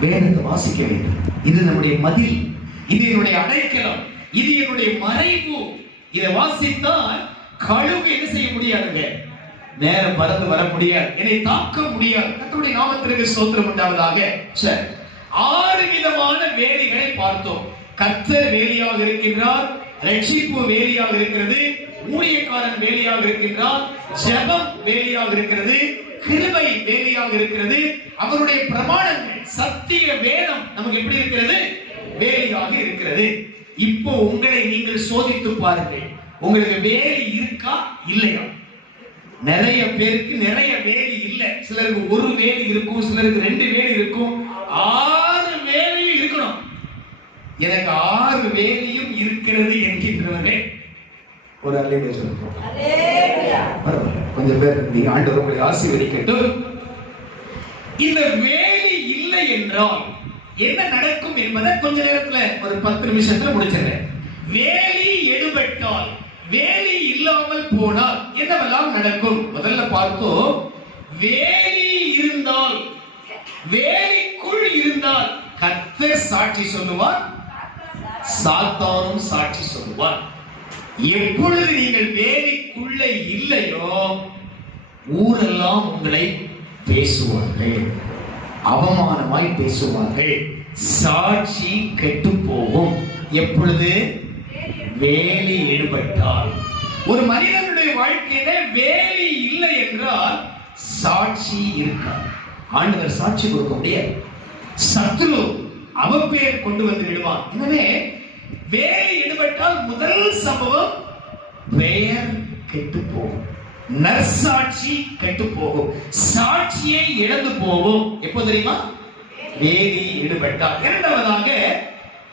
வேதத்தை வாசிக்க வேண்டும். இது நம்முடைய மதில், இது என்னுடைய அடைக்கலம், இது என்னுடைய மறைவு. இதை வாசித்தால் கழுகு என்ன செய்ய முடியாதுங்க? நேரம் பறந்து வர முடியாது, என்னை தாக்க முடியாது. கர்த்தருடைய நாமத்திற்கு ஸ்தோத்திரம் உண்டாவதாக. சரி, 6 விதமான வேலிகளை பார்த்தோம். கர்த்தர் வேலியாக இருக்கின்றார், ரட்சிப்பு வேலியாக இருக்கிறது, ஊழியக்காரன் வேலியாக இருக்கின்றார், ஜெபம் வேலியாக இருக்கிறது, கிருபை வேலியாக இருக்கிறது, அவருடைய பிரமாணங்கள் சத்திய வேதம் நமக்கு எப்படி இருக்கிறது? வேலியாக இருக்கிறது. இப்போ உங்களை நீங்கள் சோதித்து பாருங்கள். உங்களுக்கு வேலி இருக்கா இல்லையா? நிறைய பேருக்கு நிறைய வேலி இல்ல. சிலருக்கு ஒரு வேலி இருக்கும், சிலருக்கு 2 வேலி இருக்கும். 6 வேலியும் இருக்கணும். எனக்கு 6 வேலியும் இருக்கிறது என்கின்றவர்கள் ஒரு அல்லேலூயா சொல்லுங்க. அல்லேலூயா. கொஞ்சம் பேர் நீங்க ஆண்டவர் உங்களை ஆசீர்வதிக்கட்டும். இந்த வேலி இல்லை என்றால் என்ன நடக்கும் என்பதை கொஞ்ச நேரத்துல ஒரு 10 நிமிஷத்துல முடிச்சிடுறேன். வேலி எடுபட்டால், வேலி இல்லாமல் போனால் என்னவெல்லாம் நடக்கும்? முதல்ல பார்த்தோம், வேலி இருந்தால், வேலிக்குள் இருந்தால் கர்த்தர் சாட்சி சொல்லுவார், சாத்தானும் சாட்சி சொல்லுவார். எப்பொழுது நீங்கள் வேலிக்குள்ள இல்லையோ ஊரெல்லாம் உங்களை பேசுவார்கள், அவமானமாய் பேசுவார்கள், சாட்சி கெட்டு போகும். எப்பொழுது? வேலி ஈடுபட்டால். ஒரு மனிதனுடைய வாழ்க்கையில வேலி இல்லை என்றால் சாட்சி இருக்காது. ஆண்டவர் சாட்சி கொடுக்க முடியாது. சத்துரு அவப்பெயர் கொண்டு வந்து விடுவான். எனவே வேலி ஈடுபட்டால் முதல் சம்பவம் பெயர் கெட்டு போகும், நற்சாட்சி கெட்டு போகும், சாட்சியை இழந்து போகும். எப்போ தெரியுமா? வேலி ஈடுபட்டால். இரண்டாவதாக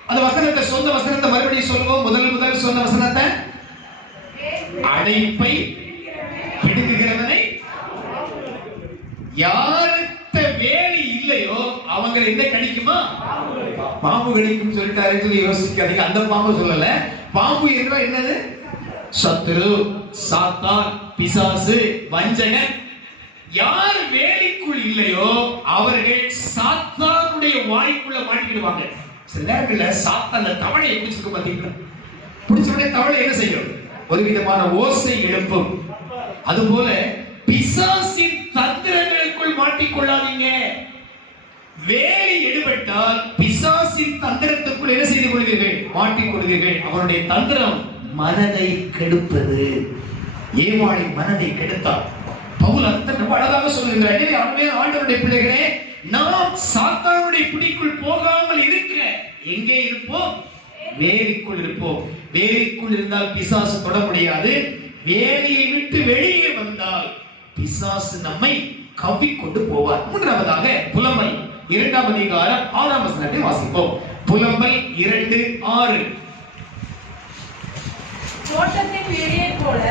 அந்த வசனத்தை, சொந்த வசனத்தை மறுபடியும் சொல்லுவோம். முதல் சொன்ன வசனத்தை, அடைப்பை பிடுங்குகிறவனை, யார்கிட்ட வேலி இல்லையோ அவங்க என்ன கடிக்குமா? பாம்பு கடிக்கும் சொல்லிட்டாரு சொல்லி யோசிக்காதீங்க. அந்த பாம்பு சொல்லல. பாம்பு என்றால் என்னது? சத்துரு, சாத்தான், பிசாசு, வஞ்சகன். யார் வேலிக்குள் இல்லையோ அவர்கள் சாத்தானுடைய வாய்க்குள்ள மாட்டிக்கிடுவாங்க. சில நேரங்கள்ல சாத்தான் அந்த தவளையை பிடிச்சிருக்க பாத்தீங்களா? பிடிச்ச உடனே தவளை என்ன செய்யும்? ஒரு விதமான ஓசை எழுப்பும். அதுபோல பிசாசின் தந்திரங்களுக்குள் மாட்டிக்கொள்ளாதீங்க. வேலி எடுபட்டால் பிசாசு பிசாசின் தந்திரத்துக்குள் என்ன செய்து கொள்வீர்கள்? மாட்டிக் கொள்வீர்கள். அவனுடைய தந்திரம் மனதை கெடுப்பது. ஏவாளின் மனதை கெடுத்தார். பவுல் அர்த்தம் ரொம்ப அழகாக சொல்லுகிறார். எனவே அருமையான ஆண்டவருடைய பிள்ளைகளே, நாம் சாத்தானுடைய பிடிக்குள் போகாமல் இருக்க எங்கே இருப்போம்? வேலிக்குள் இருப்போம். வேலிக்குள் இருந்தால் பிசாசு தொட முடியாது. வேலியை விட்டு வெளியே வந்தால் பிசாசு நம்மை கவ்விக்கொண்டு போவார். மூன்றாவதாக புலம்பல் 2ஆம் அதிகாரம் 6ஆம் வசனத்தை வாசிப்போம். புலம்பல் 2:6. தோட்டத்தின் வேலியை போல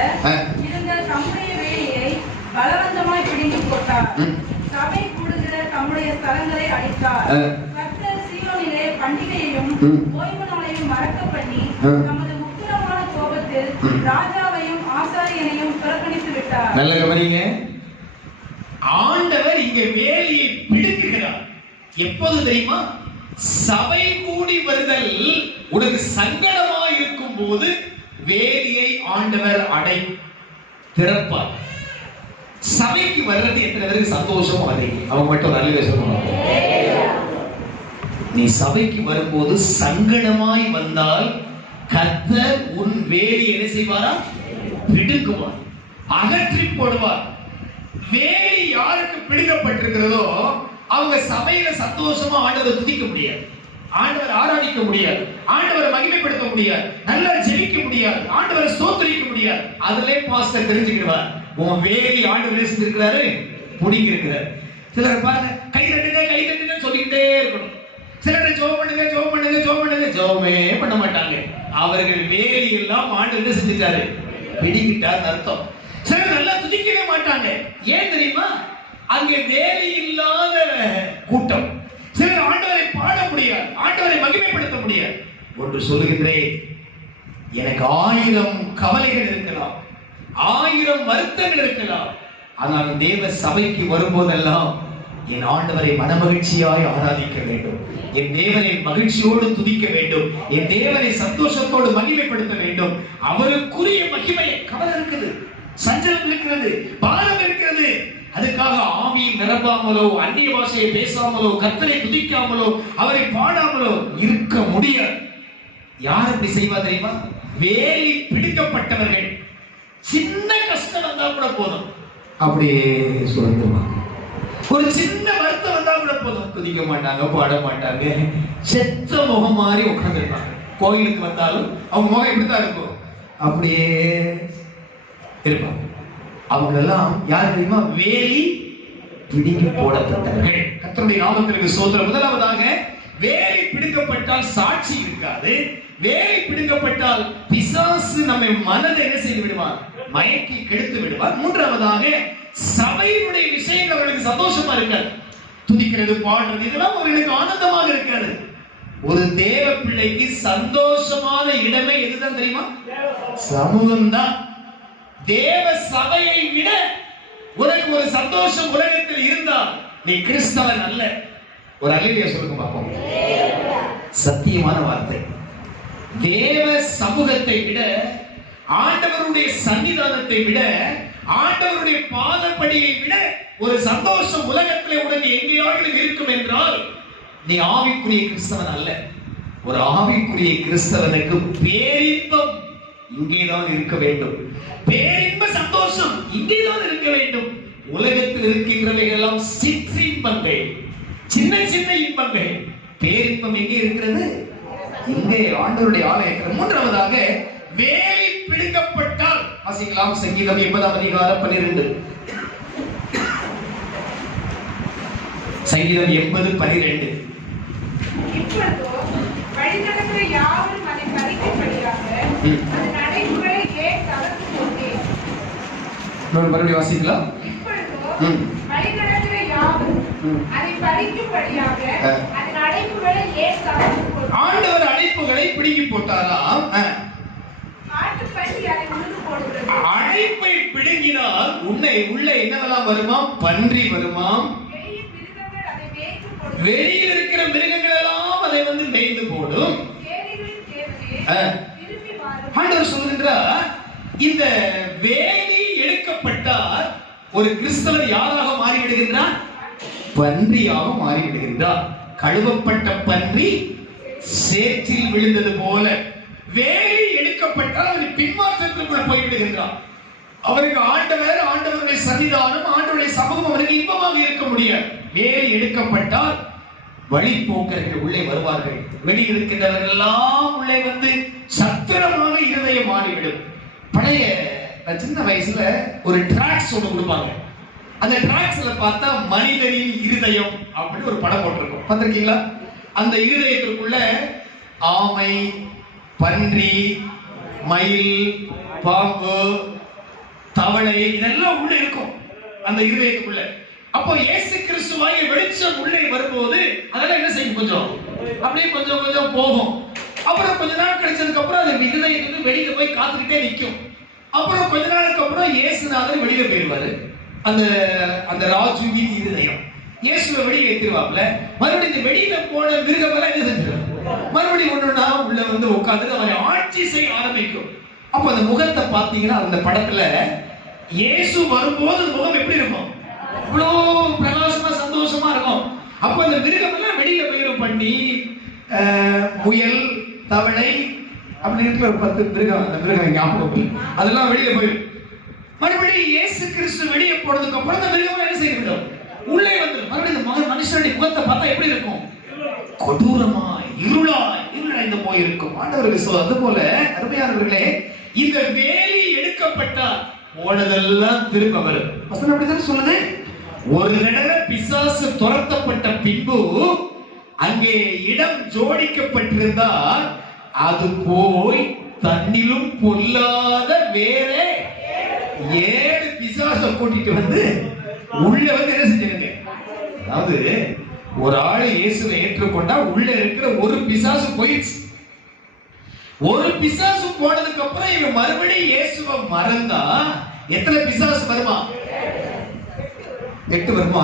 இருந்த தம்முடைய வேலியை பலவந்தமாய் பிடுங்கி போட்டார். சபை கூடுகிற தம்முடைய ஸ்தலங்களை அழித்தார். கர்த்தர் சீயோனிலே பண்டிகையையும் ஓய்வு நாளையும் மறக்க பண்ணி தமது உக்கிரமான கோபத்தில் ராஜாவையும் ஆசாரியனையும் புறக்கணித்து விட்டார். நல்ல கவனிங்க. ஆண்டவர் இங்க வேலியை பிடுங்குகிறார். எப்போது தெரியுமா? சபை கூடி வருதல் உனக்கு சங்கடமா இருக்கும் போது வேலியை ஆண்டவர் திறப்பார். சபைக்கு வர்றது எத்தனை பேருக்கு சந்தோஷம்? அவங்க மட்டும் நல்ல சொல்லுவாங்க. நீ சபைக்கு வரும்போது சங்கடமாய் வந்தால் கர்த்தர் உன் வேலி என்ன செய்வாரா? பிடுங்குவார், அகற்றி போடுவார். வேலி யாருக்கு பிடுங்கப்பட்டிருக்கிறதோ அவங்க சபையில சந்தோஷமா ஆண்டவரை துதிக்க முடியாது, ஆண்டவரை ஆராதிக்க முடியாது, ஆண்டவரை மகிமைப்படுத்த முடியாது, நல்லா ஜெபிக்க முடியாது, ஆண்டவரை ஸ்தோத்திரிக்க முடியாது. அதிலே பாஸ்டர் தெரிஞ்சுக்கிறார், உன் வேலி ஆண்டவரே செஞ்சிருக்கிறாரு, புடிங்கி இருக்கிறார். சிலர் பாருங்க, கை தட்டுங்க சொல்லிக்கிட்டே இருக்கணும். சிலர் ஜெபம் பண்ணுங்க ஜெபம் பண்ணுங்க ஜெபம் பண்ணுங்க, ஜெபமே பண்ண மாட்டாங்க. அவர்கள் வேலி எல்லாம் ஆண்டவரே செஞ்சுட்டாரு, பிடிக்கிட்டார் அர்த்தம். சிலர் நல்லா துதிக்கவே மாட்டாங்க. ஏன் தெரியுமா? அங்கே வேலி இல்லாத கூட்டம். சிலர் ஆண்டவரை பாட முடியாது, ஆண்டவரை மகிமைப்படுத்த முடியாது. ஒன்று சொல்லுகின்றேன், எனக்கு 1000 கவலைகள் இருக்கலாம், 1000 வருத்தங்கள் இருக்கலாம். ஆனால் தேவ சபைக்கு வரும்போதெல்லாம் என் ஆண்டவரை மனமகிழ்ச்சியாய் ஆராதிக்க வேண்டும், என் தேவனை மகிழ்ச்சியோடு துதிக்க வேண்டும், என் தேவனை சந்தோஷத்தோடு மகிமைப்படுத்த வேண்டும். அவருக்குரிய மகிமையை கவலை இருக்குது, சஞ்சலம் இருக்கிறது, பாரம் இருக்கிறது. அதுக்காக ஆவியில் நிரப்பாமலோ, அந்நிய பாஷையை பேசாமலோ, கர்த்தரை துதிக்காமலோ, அவரை பாடாமலோ இருக்க முடியாது. யார் அப்படி செய்வா தெரியுமா? வேலி பிடிக்கப்பட்டவர்கள். சின்ன கஷ்டம் வந்தா கூட போதும், அப்படியே சொல்லுவாங்க. ஒரு சின்ன வருத்தம் வந்தா கூட போதும், துதிக்க மாட்டாங்க, பாட மாட்டாங்க, செத்த முகம் மாதிரி உட்கார்ந்துருப்பாங்க. கோயிலுக்கு வந்தாலும் அவங்க முகம் எப்படித்தான் இருக்கும்? அப்படியே இருப்பாங்க. அவங்க எல்லாம் யார் தெரியுமா? வேலி பிடிக்க போடப்பட்டவர்கள். கர்த்தருடைய நாமத்திற்கு ஸ்தோத்திரம். முதலாவதாக, வேலி பிடிக்கப்பட்டால் சாட்சி இருக்காது. வேலி பிடிக்கப்பட்டால் பிசாசு நம்மை மனதை என்ன செய்து விடுவார்? மயக்கி கெடுத்து விடுவார். மூன்றாவதாக, சபையினுடைய விஷயங்கள் அவர்களுக்கு சந்தோஷமா இருக்காது. துதிக்கிறது, பாடுறது, இதெல்லாம் அவர்களுக்கு ஆனந்தமாக இருக்காது. ஒரு தேவ பிள்ளைக்கு சந்தோஷமான இடமே எதுதான் தெரியுமா? சமூகம் தான். தேவ சபையை விட உனக்கு ஒரு சந்தோஷம் உலகத்தில் இருந்தால் நீ கிறிஸ்தவன் அல்ல. ஒரு அல்லேலூயா சொல்லுங்க பாப்போம். சத்தியமான வார்த்தை. தேவ சமூகத்தை விட, ஆண்டவருடைய சன்னிதானத்தை விட, ஆண்டவருடைய பாதப்படியை விட ஒரு சந்தோஷம் உலகத்திலே உனக்கு எங்கேயாவது இருக்கும் என்றால் நீ ஆவிக்குரிய கிறிஸ்தவன் அல்ல. ஒரு ஆவிக்குரிய கிறிஸ்தவனுக்கு பேரின்பம் இங்கேதான் இருக்க வேண்டும், பேரின்ப சந்தோஷம் இங்கேதான் இருக்க வேண்டும். உலகத்தில் இருக்கின்றவைகள் எல்லாம் சிற்றின்பங்கள், சின்ன சின்ன இன்பங்கள். பேரின்பம் எங்கே இருக்கிறது? இங்கே ஆண்டவருடைய ஆலயத்தில். மூன்றாவதாக, வேலி பிடிக்கப்பட்டால் வாசிக்கலாம். சங்கீதம் 80ஆம் அதிகாரம் 12. சங்கீதம் 80:12. இப்பொழுதோ வழிநடக்கிற யாவரும் அதை பறிக்கும்படியாக அது நடைமுறை ஏன் தளர்த்து போட்டேன். மறுபடியும் வாசிக்கலாம். இப்பொழுதோ வழிநடக்கிற யாவரும் அதை பறிக்கும்படியாக அது நடைமுறை ஏன் தளர்த்து போட்டேன். ஆண்டவர் அழைப்புகளை பிடுங்கி போட்டாராம். காட்டுப்பன்றி அதை உழுது போடுகிறது. அழைப்பை பிடுங்கினால் உன்னை உள்ள என்னவெல்லாம் வருமாம்? பன்றி வருமாம். வெளியில் இருக்கிற மிருகங்கள் எல்லாம் அதை வந்து மேய்ந்து போடும். ஆண்டவர் சொல்கின்றார், இந்த வேலி எடுக்கப்பட்டால் ஒரு கிறிஸ்தவர் யாராக மாறிவிடுகின்றார்? பன்றியாக மாறிவிடுகின்றார். கழுவப்பட்ட பன்றி சேற்றில் விழுந்தது போல வேலி எடுக்கப்பட்டால் அது பின்மாற்றத்திற்குள் போய்விடுகின்றார். அவருக்கு ஆண்டவருடைய சன்னிதானம், ஆண்டவருடைய சமூகம் அவருக்கு இன்பமாக இருக்க முடியாது. வேலி எடுக்கப்பட்டால் வழிபோக்கர்கள் உள்ளே வருவார்கள். வெளியில் இருக்கின்றவர்கள் எல்லாம் உள்ளே வந்து சத்திரமாக இருதயம் ஆடிவிடும். பழைய சின்ன வயசுல ஒரு டிராக்ஸ் ஒன்று கொடுப்பாங்க. அந்த டிராக்ஸ்ல பார்த்தா மனிதனின் இருதயம் அப்படின்னு ஒரு படம் போட்டிருக்கும், பார்த்திருக்கீங்களா? அந்த இருதயத்திற்குள்ள ஆமை, பன்றி, மயில், பாம்பு, தவளை இதெல்லாம் உள்ள இருக்கும் அந்த இருதயத்துக்குள்ள. அப்போ இயேசு கிறிஸ்துவாய் வெளிச்சம் உள்ளே வரும்போது அதெல்லாம் என்ன செய்யும், கொஞ்சம் அப்படியே கொஞ்சம் கொஞ்சம் போகும். அப்புறம் கொஞ்ச நாள் கழிச்சதுக்கு அப்புறம் அது இருதயத்துக்கு வெளியில போய் காத்துக்கிட்டே நிற்கும். அப்புறம் கொஞ்ச நாளுக்கு அப்புறம் இயேசுநாதர் வெளியில போயிடுவாரு. அந்த அந்த ராஜுவின் இருதயம் இயேசுவை வெளியே ஏற்றிடுவாப்ல. மறுபடியும் இந்த வெளியில போன மிருகமெல்லாம் என்ன செஞ்சிடும், மறுபடியும் ஒண்ணுன்னா உள்ள வந்து உட்கார்ந்து அவரை ஆட்சி செய்ய ஆரம்பிக்கும். அப்ப அந்த முகத்தை பார்த்தீங்கன்னா அந்த படத்துல இயேசு வரும்போது அந்த முகம் எப்படி இருக்கும், இவ்வளோ பிரகாசமா சந்தோஷமா இருக்கும். அப்ப அந்த மிருகம் எல்லாம் வெளியில போயிடும். பண்ணி, முயல், தவளை அப்படி இருக்கிற ஒரு 10 மிருகம், அந்த மிருகம் ஞாபகம் அதெல்லாம் வெளியில போயிடும். மறுபடியும் இயேசு கிறிஸ்து வெளியே போனதுக்கு அப்புறம் அந்த மிருகம் என்ன செய்யப்படும், உள்ளே வந்து மறுபடியும் மனுஷனுடைய முகத்தை பார்த்தா எப்படி இருக்கும், கொடூரமா இருளாய்ந்து போயிருக்கும். ஆண்டவருக்கு அது போல அருமையானவர்களே, இந்த வேலி எடுக்கப்பட்டால் போனதெல்லாம் திரும்ப வரும். வசனம் அப்படிதான் சொல்லுது. ஒரு தடவை பிசாசு துரத்தப்பட்ட பின்பு அங்கே இடம் ஜோடிக்கப்பட்டிருந்தால் அது போய் தன்னிலும் பொல்லாத வேற 7 பிசாசை கூட்டிட்டு வந்து உள்ள வந்து என்ன செஞ்சிருங்க. அதாவது ஒரு ஆள் இயேசுவை ஏற்றுக்கொண்டா உள்ள இருக்கிற ஒரு பிசாசு போயிடுச்சு. ஒரு பிசாசு போனதுக்கு அப்புறம் இவன் மறுபடியும் இயேசுவை மறந்தா எத்தனை பிசாசு வருமா, 8 வருமா,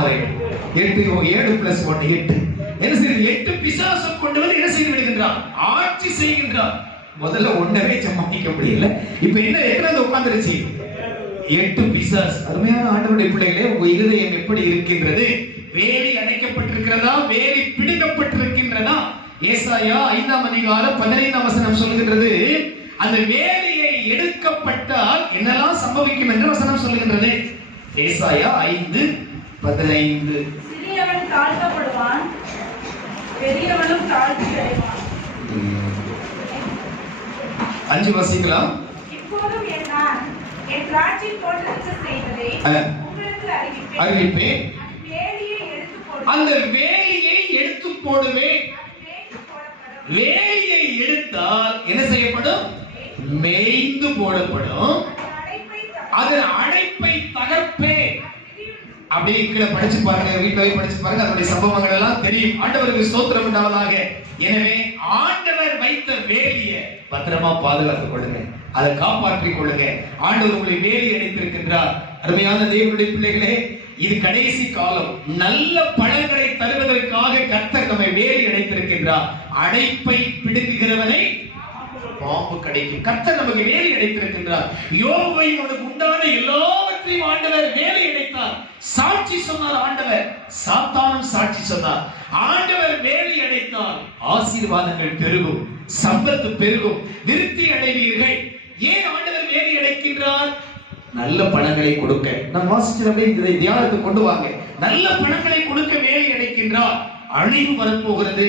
8 7 + 1 8. என்ன செய்யுது, 8 பிசாசு கொண்டு வந்து என்ன செய்து விடுகின்றான், ஆட்சி செய்கின்றான். முதல்ல ஒன்னவே சமாளிக்க முடியல, இப்ப என்ன எத்தனை உட்கார்ந்துருச்சு, 8 பிசாசு. அருமையான ஆண்டவருடைய பிள்ளைகளே, உங்க இருதயம் எப்படி இருக்கின்றது? வேலி அடைக்கப்பட்டிருக்கிறதா, வேலி பிடிக்கப்பட்டிருக்கின்றதா? ஏசாயா 5ஆம் அதிகாரம் 15ஆம் வசனம் சொல்லுகின்றது, அந்த வேலியை எடுக்கப்பட்டால் என்னெல்லாம் சம்பவிக்கும் என்று வசனம் சொல்லுகின்றது. ஏசாயா 5:15. சிறியவன் தாழ்த்தப்படுவான், பெரியவனும் தாழ்ச்சி அடைவான். 5 வசிக்கலாம். இப்போதும் என் திராட்சை தோட்டத்துக்கு செய்ததை உங்களுக்கு அறிவிப்பேன். அந்த அந்த வேலியை எடுத்து போடுவேன். வேலியை எடுத்தால் என்ன செய்யப்படும், மேய்ந்து போடப்படும். அதன் அடைப்பை தகர்ப்பேன். அப்படியே கீழே படிச்சு பாருங்க, வீட்டுல போய் படிச்சு பாருங்க, அதனுடைய சம்பவங்கள் எல்லாம் தெரியும். ஆண்டவருக்கு ஸ்தோத்திரம் உண்டாவதாக. எனவே ஆண்டவர் வைத்த வேலியை பத்திரமா பாதுகாத்துக் கொள்ளுங்க, அதை காப்பாற்றிக் கொள்ளுங்க. ஆண்டவர் உங்களை வேலி அடைத்திருக்கின்றார். அருமையான தேவனுடைய பிள்ளைகளே, இது கடைசி காலம். நல்ல பழங்களை தருவதற்காக கர்த்தர் நம்மை வேலி அடைத்திருக்கின்றார். அடைப்பை பிடுங்குகிறவனை பாம்பு கிடைக்கும். கர்த்தர் நமக்கு வேலி அடைத்திருக்கின்றார். யோபை அவனுக்கு உண்டான எல்லாவற்றையும் ஆண்டவர் வேலி அடைத்தார். சாட்சி சொன்னார் ஆண்டவர், சாத்தானும் சாட்சி சொன்னார். ஆண்டவர் வேலி அடைத்தால் ஆசீர்வாதங்கள் பெருகும், சம்பத்து பெருகும், விருத்தி அடைவீர்கள். ஏன் ஆண்டவர் வேலி அடைக்கின்றார்? நல்ல பழங்களை கொடுக்க. நாம் வாசிக்கிறதை இதை தியானத்துக்கு கொண்டு வாங்க. நல்ல பழங்களை கொடுக்க வேலி அடைக்கின்றார். அழிவு வரப்போகிறது,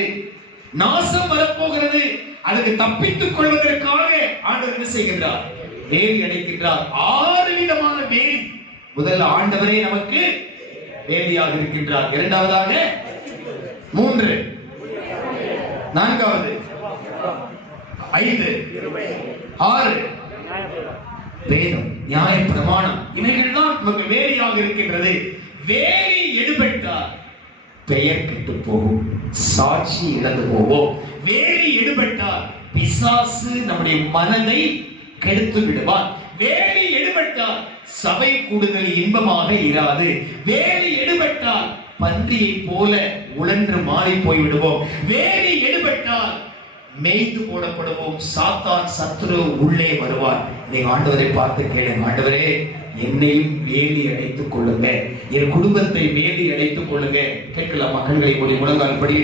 நாசம் வரப்போகிறது. அதுக்கு தப்பித்துக் கொள்வதற்காக ஆண்டவர் என்ன செய்கின்றார், வேலி அடைக்கின்றார். 6 விதமான வேலி. முதல்ல ஆண்டவரே நமக்கு வேலியாக இருக்கின்றார். இரண்டாவதாக 3, 4வது 5, 6 வேதம், நியாய பிரமாணம். இவைகள் தான் நமக்கு வேலியாக இருக்கின்றது. வேலி எடுபட்டால் பெயர் கெட்டு போகும், சாட்சி இழந்து போவோம். வேலி எடுபட்டால் பிசாசு நம்முடைய மனதை கெடுத்து விடுவான். வேலி எடுபட்டால் சபை கூடுதல் இன்பமாக இராது. வேலி எடுபட்டால் பன்றியை போல உழன்று மாறி போய்விடுவோம். வேலி எடுபட்டால் மேய்ந்து போடப்படுவோம். சாத்தான் சத்துரு உள்ளே வருவார். நீங்க ஆண்டவரை பார்த்து கேளுங்க, ஆண்டவரே என்னையும் வேலி அடைத்துக் கொள்ளுங்க, என் குடும்பத்தை வேலி அடைத்துக் கொள்ளுங்க. கேட்கலாம், மக்கள்களை முழங்கால் படி